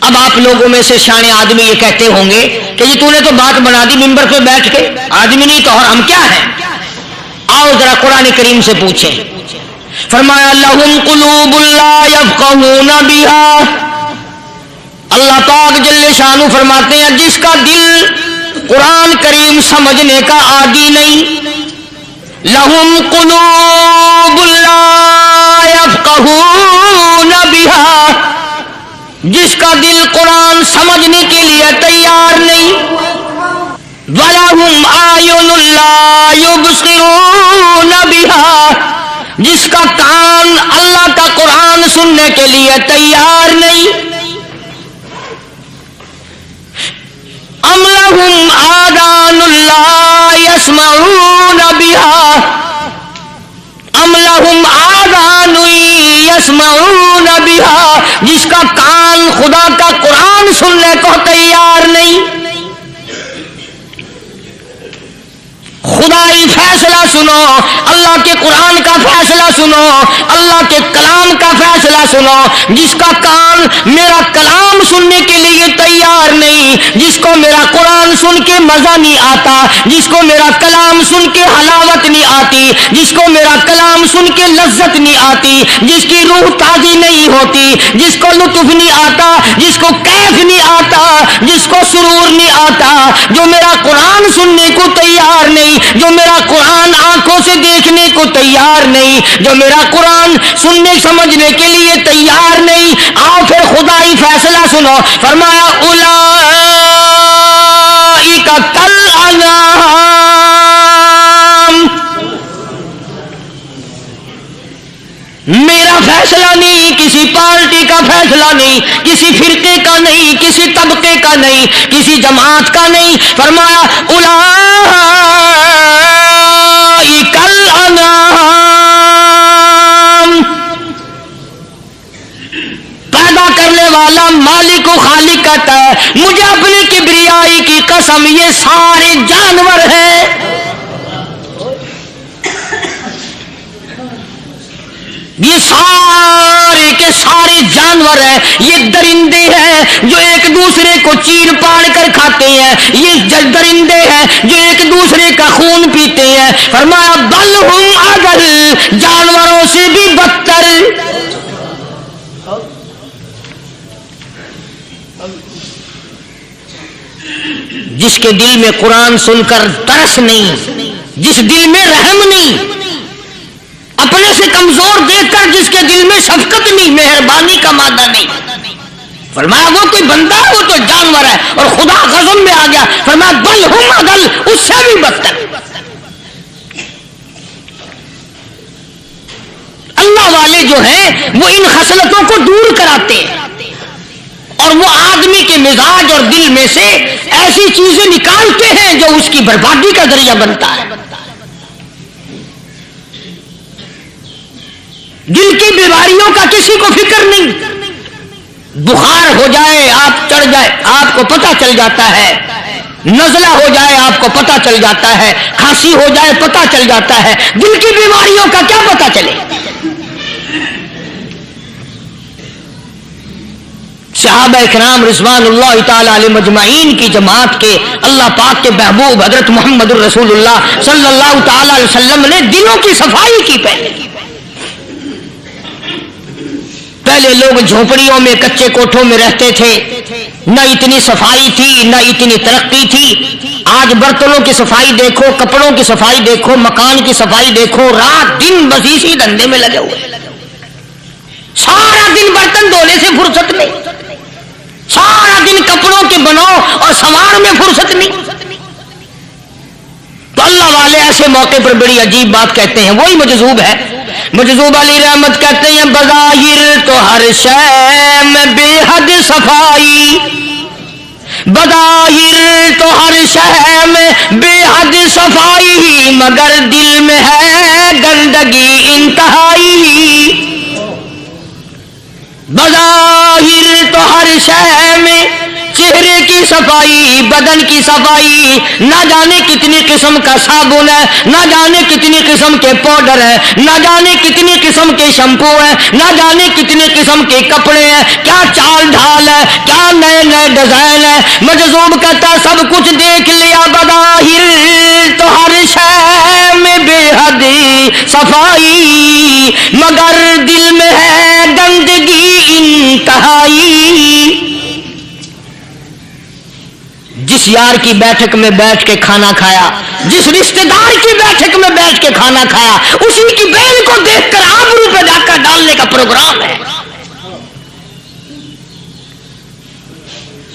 اب آپ لوگوں میں سے سیانے آدمی یہ کہتے ہوں گے کہ جی تو نے تو بات بنا دی ممبر پہ بیٹھ کے، آدمی نہیں تو اور ہم کیا ہیں؟ آؤ ذرا قرآن کریم سے پوچھیں۔ فرمایا لہم قلوب لا یفقہون بہا، اللہ پاک جل شانہ فرماتے ہیں جس کا دل قرآن کریم سمجھنے کا عادی نہیں، لہم قلوب لا یفقہون بہا، جس کا دل قرآن سمجھنے کے لیے تیار نہیں، وَلَهُمْ أَعْيُنٌ لَا يُبْصِرُونَ بِهَا، جس کا کان اللہ کا قرآن سننے کے لیے تیار نہیں، أَمْ لَهُمْ آذَانٌ لَا يَسْمَعُونَ بِهَا، أَمْ لَهُمْ آذَانٌ يَسْمَعُونَ بِهَا، جس کا کان خدا کا قرآن سننے کو تیار نہیں۔ خدائی فیصلہ سنو، اللہ کے قرآن کا فیصلہ سنو، اللہ کے کلام کا فیصلہ سنو۔ جس کا کان میرا کلام سننے کے لیے تیار نہیں، جس کو میرا قرآن سن کے مزہ نہیں آتا، جس کو میرا کلام سن کے حلاوت نہیں آتی، جس کو میرا کلام سن کے لذت نہیں آتی، جس کی روح تازی نہیں ہوتی، جس کو لطف نہیں آتا، جس کو کیف نہیں آتا، جس کو سرور نہیں آتا، جو میرا قرآن سننے کو تیار نہیں، جو میرا قرآن آنکھوں سے دیکھنے کو تیار نہیں، جو میرا قرآن سننے سمجھنے کے لیے تیار نہیں، آؤ پھر خدائی فیصلہ سنو۔ فرمایا اولئک کالانعام، میرا فیصلہ نہیں، کسی پارٹی کا فیصلہ نہیں، کسی فرقے کا نہیں، کسی طبقے کا نہیں، کسی جماعت کا نہیں۔ فرمایا اولئک الانعام، پیدا کرنے والا مالک و خالق کہتا ہے مجھے اپنی کبریائی کی قسم یہ سارے جانور ہیں، یہ سارے کے سارے جانور ہیں، یہ درندے ہیں جو ایک دوسرے کو چیر پاڑ کر کھاتے ہیں، یہ درندے ہیں جو ایک دوسرے کا خون پیتے ہیں۔ فرمایا بل ہم اضل، جانوروں سے بھی بدتر۔ جس کے دل میں قرآن سن کر ترس نہیں، جس دل میں رحم نہیں، اپنے سے کمزور دیکھ کر جس کے دل میں شفقت نہیں، مہربانی کا مادہ نہیں، فرمایا وہ کوئی بندہ ہے، وہ تو جانور ہے۔ اور خدا غضب میں آ گیا، فرمایا بل ہم اضل، اس سے بھی بدتر۔ اللہ والے جو ہیں وہ ان خصلتوں کو دور کراتے ہیں اور وہ آدمی کے مزاج اور دل میں سے ایسی چیزیں نکالتے ہیں جو اس کی بربادی کا ذریعہ بنتا ہے۔ دل کی بیماریوں کا کسی کو فکر نہیں. بخار ہو جائے آپ چڑھ جائے آپ کو پتہ چل جاتا ہے, نزلہ ہو جائے آپ کو پتہ چل جاتا ہے, کھانسی ہو جائے پتہ چل جاتا ہے. دل کی بیماریوں کا کیا پتہ چلے؟ صحابہ کرام رضوان اللہ تعالی علیہ مجمعین کی جماعت کے اللہ پاک کے محبوب حضرت محمد الرسول اللہ صلی اللہ تعالی علیہ وسلم نے دلوں کی صفائی کی. پہلے لوگ جھونپڑیوں میں کچے کوٹھوں میں رہتے تھے, نہ اتنی صفائی تھی نہ اتنی ترقی تھی. آج برتنوں کی صفائی دیکھو, کپڑوں کی صفائی دیکھو, مکان کی صفائی دیکھو, رات دن بس اسی دھندے میں لگے ہوئے. سارا دن برتن دھونے سے فرصت نہیں, سارا دن کپڑوں کے بناؤ اور سنوار میں فرصت نہیں. تو اللہ والے ایسے موقع پر بڑی عجیب بات کہتے ہیں. وہی مجذوب ہے, مجذوب علی رحمت کہتے ہیں بظاہر تو ہر شے میں بے حد صفائی, بظاہر تو ہر شے میں بے حد صفائی, مگر دل میں ہے گندگی انتہائی. بظاہر تو ہر شے میں چہرے کی صفائی, بدن کی صفائی, نہ جانے کتنی قسم کا صابن ہے, نہ جانے کتنی قسم کے پاؤڈر ہے, نہ جانے کتنی قسم کے شیمپو ہے, نہ جانے کتنی قسم کے کپڑے ہیں, کیا چال ڈھال ہے, کیا نئے نئے ڈیزائن ہے. مجذوب کہتا سب کچھ دیکھ لیا, بظاہر تو ہر شے میں بے حد صفائی, مگر دل میں ہے گندگی انتہائی. جس یار کی بیٹھک میں بیٹھ کے کھانا کھایا, جس رشتہ دار کی بیٹھک میں بیٹھ کے کھانا کھایا, اسی کی بہن کو دیکھ کر آبرو پہ ڈاکہ ڈالنے کا پروگرام ہے.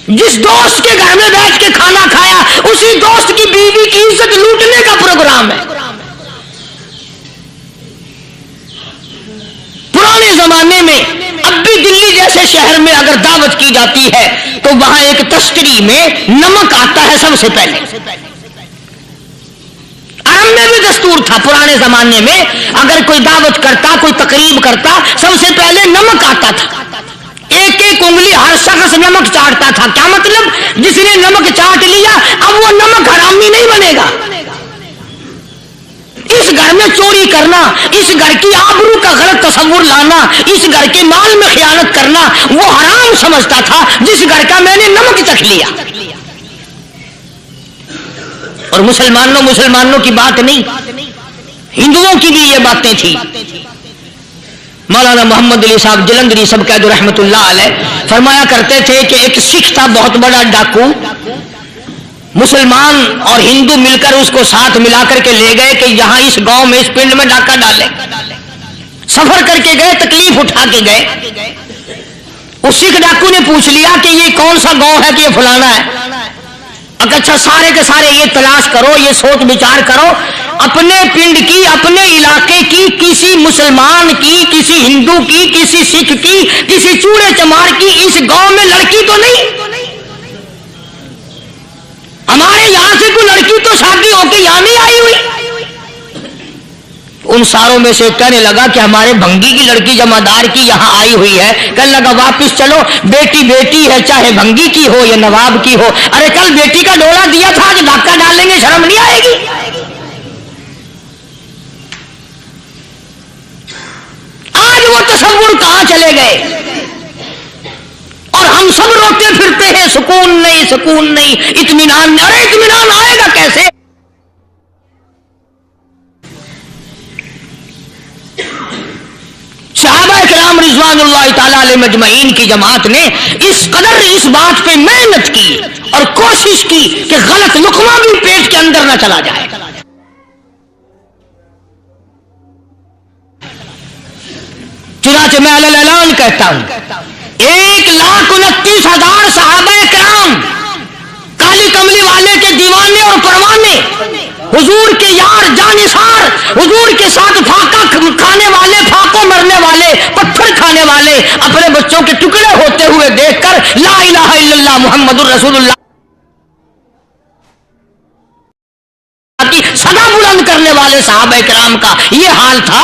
جس دوست کے گھر میں بیٹھ کے کھانا کھایا, اسی دوست کی بیوی کی عزت لوٹنے کا پروگرام ہے. پرانے زمانے میں اب بھی دلی جیسے شہر میں اگر دعوت کی جاتی ہے تو وہاں ایک تشتری میں نمک آتا ہے سب سے پہلے. عرب میں بھی دستور تھا پرانے زمانے میں, اگر کوئی دعوت کرتا, کوئی تقریب کرتا, سب سے پہلے نمک آتا تھا. ایک ایک انگلی ہر شخص نمک چاٹتا تھا. کیا مطلب؟ جس نے نمک چاٹ لیا اب وہ نمک حرامی نہیں بنے گا. اس گھر میں چوری کرنا, اس گھر کی آبرو کا غلط تصور لانا, اس گھر کے مال میں خیانت کرنا وہ حرام سمجھتا تھا جس گھر کا میں نے نمک چکھ لیا. اور مسلمانوں کی بات نہیں, ہندوؤں کی بھی یہ باتیں تھی. مولانا محمد علی صاحب جلندری سب قید رحمت اللہ علیہ فرمایا کرتے تھے کہ ایک سکھ تھا بہت بڑا ڈاکو, مسلمان اور ہندو مل کر اس کو ساتھ ملا کر کے لے گئے کہ یہاں اس گاؤں میں اس پنڈ میں ڈاکہ ڈالے. سفر کر کے گئے, تکلیف اٹھا کے گئے. اس سکھ ڈاکو نے پوچھ لیا کہ یہ کون سا گاؤں ہے کہ یہ فلانا ہے. اچھا سارے کے سارے یہ تلاش کرو, یہ سوچ بچار کرو, اپنے پنڈ کی, اپنے علاقے کی, کسی مسلمان کی, کسی ہندو کی, کسی سکھ کی, کسی چوڑے چمار کی اس گاؤں میں لڑکی تو نہیں. ہمارے یہاں سے کوئی لڑکی تو شادی ہو کے یہاں نہیں آئی ہوئی. ان ساروں میں سے کہنے لگا کہ ہمارے بھنگی کی لڑکی جمادار کی یہاں آئی ہوئی ہے. کہنے لگا واپس چلو, بیٹی بیٹی ہے چاہے بھنگی کی ہو یا نواب کی ہو. ارے کل بیٹی کا ڈولا دیا تھا, آج ڈاکہ ڈالیں گے, شرم نہیں آئے گی؟ آج وہ تصور کہاں چلے گئے اور ہم سب روتے پھرتے ہیں سکون نہیں, سکون نہیں, اطمینان نہیں. ارے اطمینان آئے گا کیسے؟ صحابہ کرام رضوان اللہ تعالی علیہ مجمعین کی جماعت نے اس قدر اس بات پہ محنت کی اور کوشش کی کہ غلط لقمہ بھی پیٹ کے اندر نہ چلا جائے. چنانچہ میں اعلان کہتا ہوں 1,29,000 صحابہ کرام, کالی کملی والے کے دیوانے اور پروانے, حضور کے یار جانثار, حضور کے ساتھ پھاقا کھانے والے, پھاقوں مرنے والے, پتھر کھانے والے, اپنے بچوں کے ٹکڑے ہوتے ہوئے دیکھ کر لا الہ الا اللہ محمد الرسول اللہ کی صدا بلند کرنے والے صحابہ کرام کا یہ حال تھا.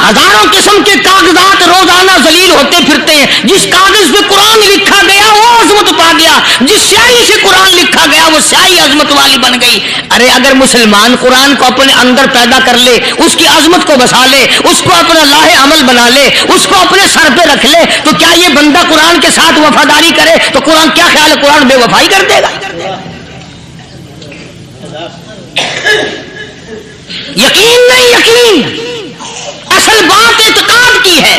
ہزاروں قسم کے کاغذات روزانہ ذلیل ہوتے پھرتے ہیں. جس کاغذ پہ قرآن لکھا گیا وہ عظمت پا گیا, جس سیاہی سے قرآن لکھا گیا وہ سیاہی عظمت والی بن گئی. ارے اگر مسلمان قرآن کو اپنے اندر پیدا کر لے, اس کی عظمت کو بسا لے, اس کو اپنا لاہ عمل بنا لے, اس کو اپنے سر پہ رکھ لے, تو کیا یہ بندہ قرآن کے ساتھ وفاداری کرے تو قرآن کیا خیال ہے قرآن بے وفائی کر دے گا؟ یقین نہیں, یقین اصل بات اعتقاد کی ہے.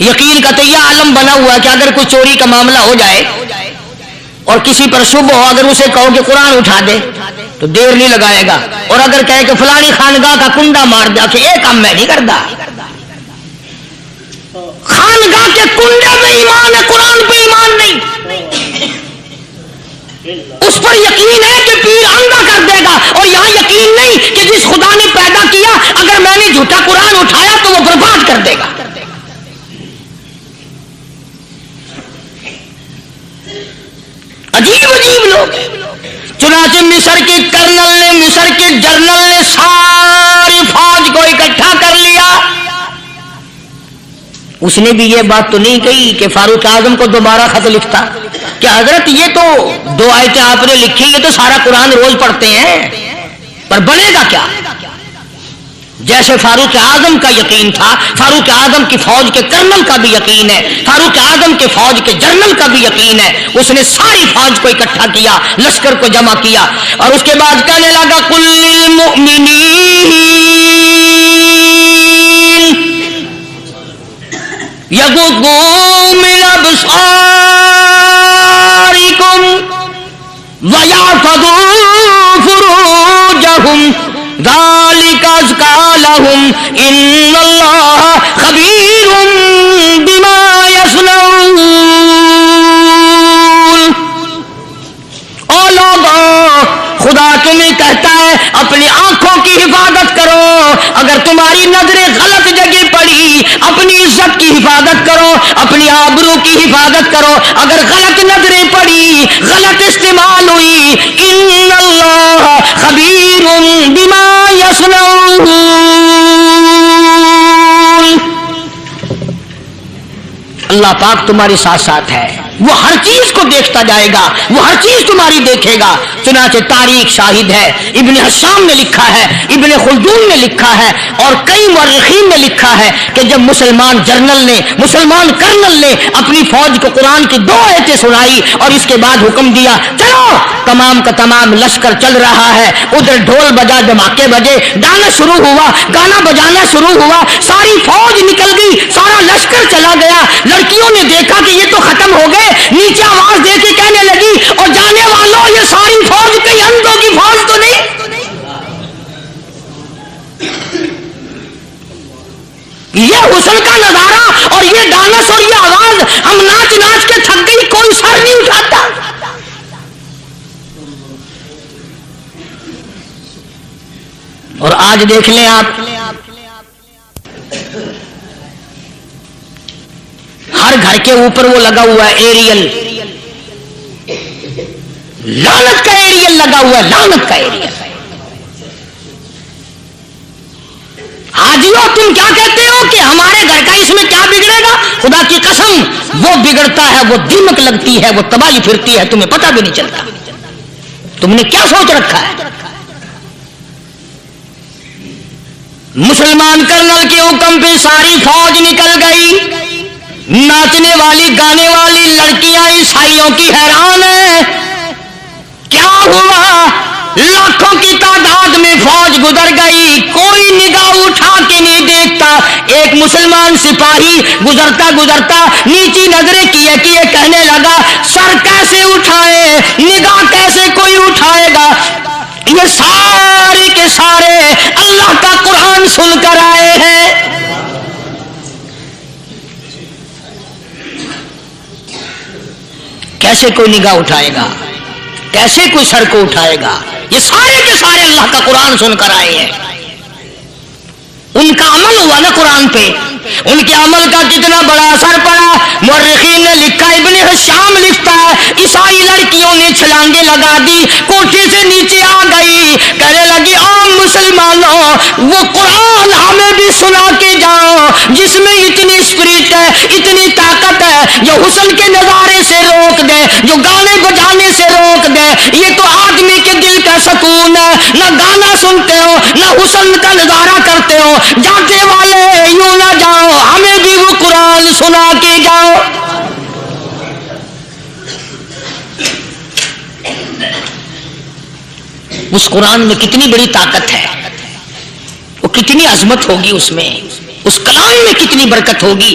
یقین کا تو یہ عالم بنا ہوا ہے کہ اگر کوئی چوری کا معاملہ ہو جائے اور کسی پر شبہ ہو, اگر اسے کہو کہ قرآن اٹھا دے تو دیر نہیں لگائے گا, اور اگر کہے کہ فلانی خانگاہ کا کنڈا مار دیا کہ یہ کام میں نہیں کرتا. خانگاہ کے کنڈے پہ ایمان ہے, قرآن پہ ایمان نہیں. اس پر یقین ہے کہ پیر اندھا کر دے گا, اور یہاں یقین نہیں کہ جس خدا نے پیدا کیا اگر میں نے جھوٹا قرآن اٹھایا تو وہ برباد کر دے گا. عجیب عجیب لوگ. چنانچہ مصر کے کرنل نے, مصر کے جنرل نے ساری فوج کو اکٹھا کر لیا. اس نے بھی یہ بات تو نہیں کہی کہ فاروق اعظم کو دوبارہ خط لکھتا کہ حضرت یہ تو 2 آیتیں آپ نے لکھی, یہ تو سارا قرآن روز پڑھتے ہیں, پر بنے گا کیا؟ جیسے فاروق اعظم کا یقین تھا, فاروق اعظم کی فوج کے کرنل کا بھی یقین ہے, فاروق اعظم کے فوج کے جنرل کا بھی یقین ہے. اس نے ساری فوج کو اکٹھا کیا, لشکر کو جمع کیا, اور اس کے بعد کہنے لگا قل للمؤمنین یغضوا من ابصارکم ویحفظوا فروجہم ذالک ازکی لہم ان اللہ خبیر بما یصنعون. او لوگوں, خدا تمہیں کہتا ہے اپنی آنکھوں کی حفاظت کرو. اگر تمہاری نظریں غلط جگہ پڑی, اپنی عزت کی حفاظت کرو, اپنی آبرو کی حفاظت کرو. اگر غلط نظریں پڑی, غلط استعمال ہوئی, ان اللہ خبیر بما یصنعون. اللہ پاک تمہارے ساتھ ساتھ ہے, وہ ہر چیز کو دیکھتا جائے گا, وہ ہر چیز تمہاری دیکھے گا. چنانچہ تاریخ شاہد ہے, ابن حشام نے لکھا ہے, ابن خلدون نے لکھا ہے, اور کئی مورخین نے لکھا ہے کہ جب مسلمان جنرل نے, مسلمان کرنل نے اپنی فوج کو قرآن کی 2 آیتیں سنائی اور اس کے بعد حکم دیا چلو, تمام کا تمام لشکر چل رہا ہے. ادھر ڈھول بجا, دھماکے بجے, گانا شروع ہوا, گانا بجانا شروع ہوا, ساری فوج نکل گئی, سارا لشکر چلا گیا. لڑکیوں نے دیکھا کہ یہ تو ختم ہو گئے, نیچے آواز دے کے کہنے لگی اور جانے والوں یہ ساری فوج کئی اندھوں کی فوج تو نہیں. یہ حسن کا نظارہ اور یہ ڈانس اور یہ آواز, ہم ناچ ناچ کے تھک گئی, کوئی سر نہیں اٹھاتا. اور آج دیکھ لیں آپ, ہر گھر کے اوپر وہ لگا ہوا ہے ایریل, لعنت کا ایریل لگا ہوا ہے, لعنت کا ایریل. حاجیوں تم کیا کہتے ہو کہ ہمارے گھر کا اس میں کیا بگڑے گا؟ خدا کی قسم وہ بگڑتا ہے, وہ دیمک لگتی ہے, وہ تباہی پھرتی ہے, تمہیں پتہ بھی نہیں چلتا. تم نے کیا سوچ رکھا ہے؟ مسلمان کرنل کے حکم پہ ساری فوج نکل گئی. ناچنے والی گانے والی لڑکیاں عیسائیوں کی حیران ہیں. کیا ہوا؟ لاکھوں کی تعداد میں فوج گزر گئی, کوئی نگاہ اٹھا کے نہیں دیکھتا. ایک مسلمان سپاہی گزرتا گزرتا نیچی نظریں کیے کہنے لگا سر کیسے اٹھائے, نگاہ کیسے کوئی اٹھائے گا؟ یہ سارے کے سارے اللہ کا قرآن سن کر آئے ہیں. کیسے کوئی نگاہ اٹھائے گا, کیسے کوئی سر کو اٹھائے گا؟ یہ سارے کے سارے اللہ کا قرآن سن کر آئے ہیں. ان کا عمل ہوا نا قرآن پہ, ان کے عمل کا کتنا بڑا اثر پڑا. مورخین نے لکھا, ابن حشام لکھتا ہے عیسائی لڑکیوں نے چھلانگیں لگا دی, کوٹھی سے نیچے آ گئی, کہنے لگی عام مسلمانوں وہ قرآن ہمیں کہانی سنا کے جاؤ جس میں اتنی اسپرٹ ہے, اتنی طاقت ہے, جو حسن کے نظارے سے روک دے, جو گانے بجانے سے روک دے. یہ تو آدمی کے دل کا سکون ہے. نہ گانا سنتے ہو, نہ حسن کا نظارہ کرتے ہو. جاتے والے یوں نہ جاؤ, ہمیں بھی وہ قرآن سنا کے جاؤ. اس قرآن میں کتنی بڑی طاقت ہے, وہ کتنی عظمت ہوگی اس میں, اس کلام میں کتنی برکت ہوگی,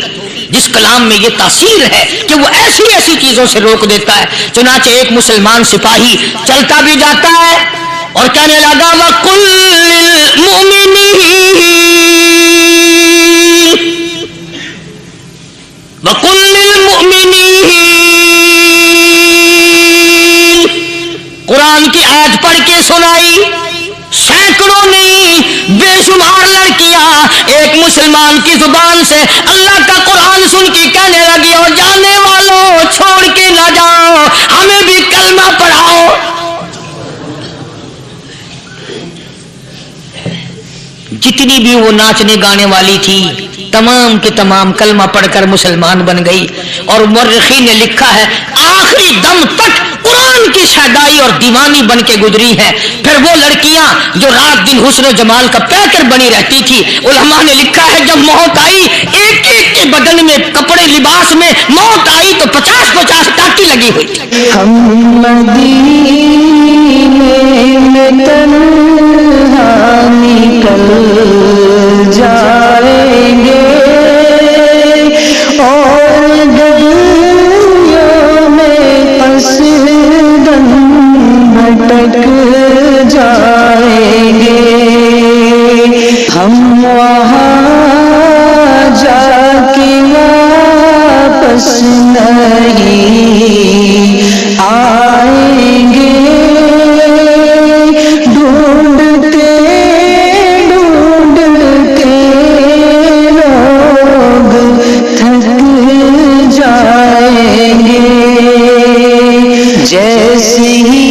جس کلام میں یہ تاثیر ہے کہ وہ ایسی ایسی چیزوں سے روک دیتا ہے. چنانچہ ایک مسلمان سپاہی چلتا بھی جاتا ہے اور کہنے لگا وَقُلْ لِلْمُؤْمِنِينَ وَقُلْ لِلْمُؤْمِنِينَ, قرآن کی آیت پڑھ کے سنائی. سینکڑوں نہیں بے شمار لڑکیاں ایک مسلمان کی زبان سے اللہ کا قرآن سن کے کہنے لگی اور جانے والوں چھوڑ کے نہ جاؤ, ہمیں بھی کلمہ پڑھاؤ. جتنی بھی وہ ناچنے گانے والی تھی تمام کے تمام کلمہ پڑھ کر مسلمان بن گئی. اور مورخین نے لکھا ہے آخری دم تک قرآن کی شیدائی اور دیوانی بن کے گزری ہے. پھر وہ لڑکیاں جو رات دن حسن و جمال کا پیکر بنی رہتی تھی, علماء نے لکھا ہے جب موت آئی ایک ایک کے بدن میں کپڑے لباس میں موت آئی تو 50-50 ٹاٹی لگی ہوئی تھی. ہم مدینے میں تنہا نکل جائیں گے اور گلیوں میں پس دم بھٹک جائیں گے. ہم وہاں جا کے واپس نہیں آئیں گے. ڈھونڈتے ڈھونڈتے لوگ تھک جائیں گے. جیسے ہی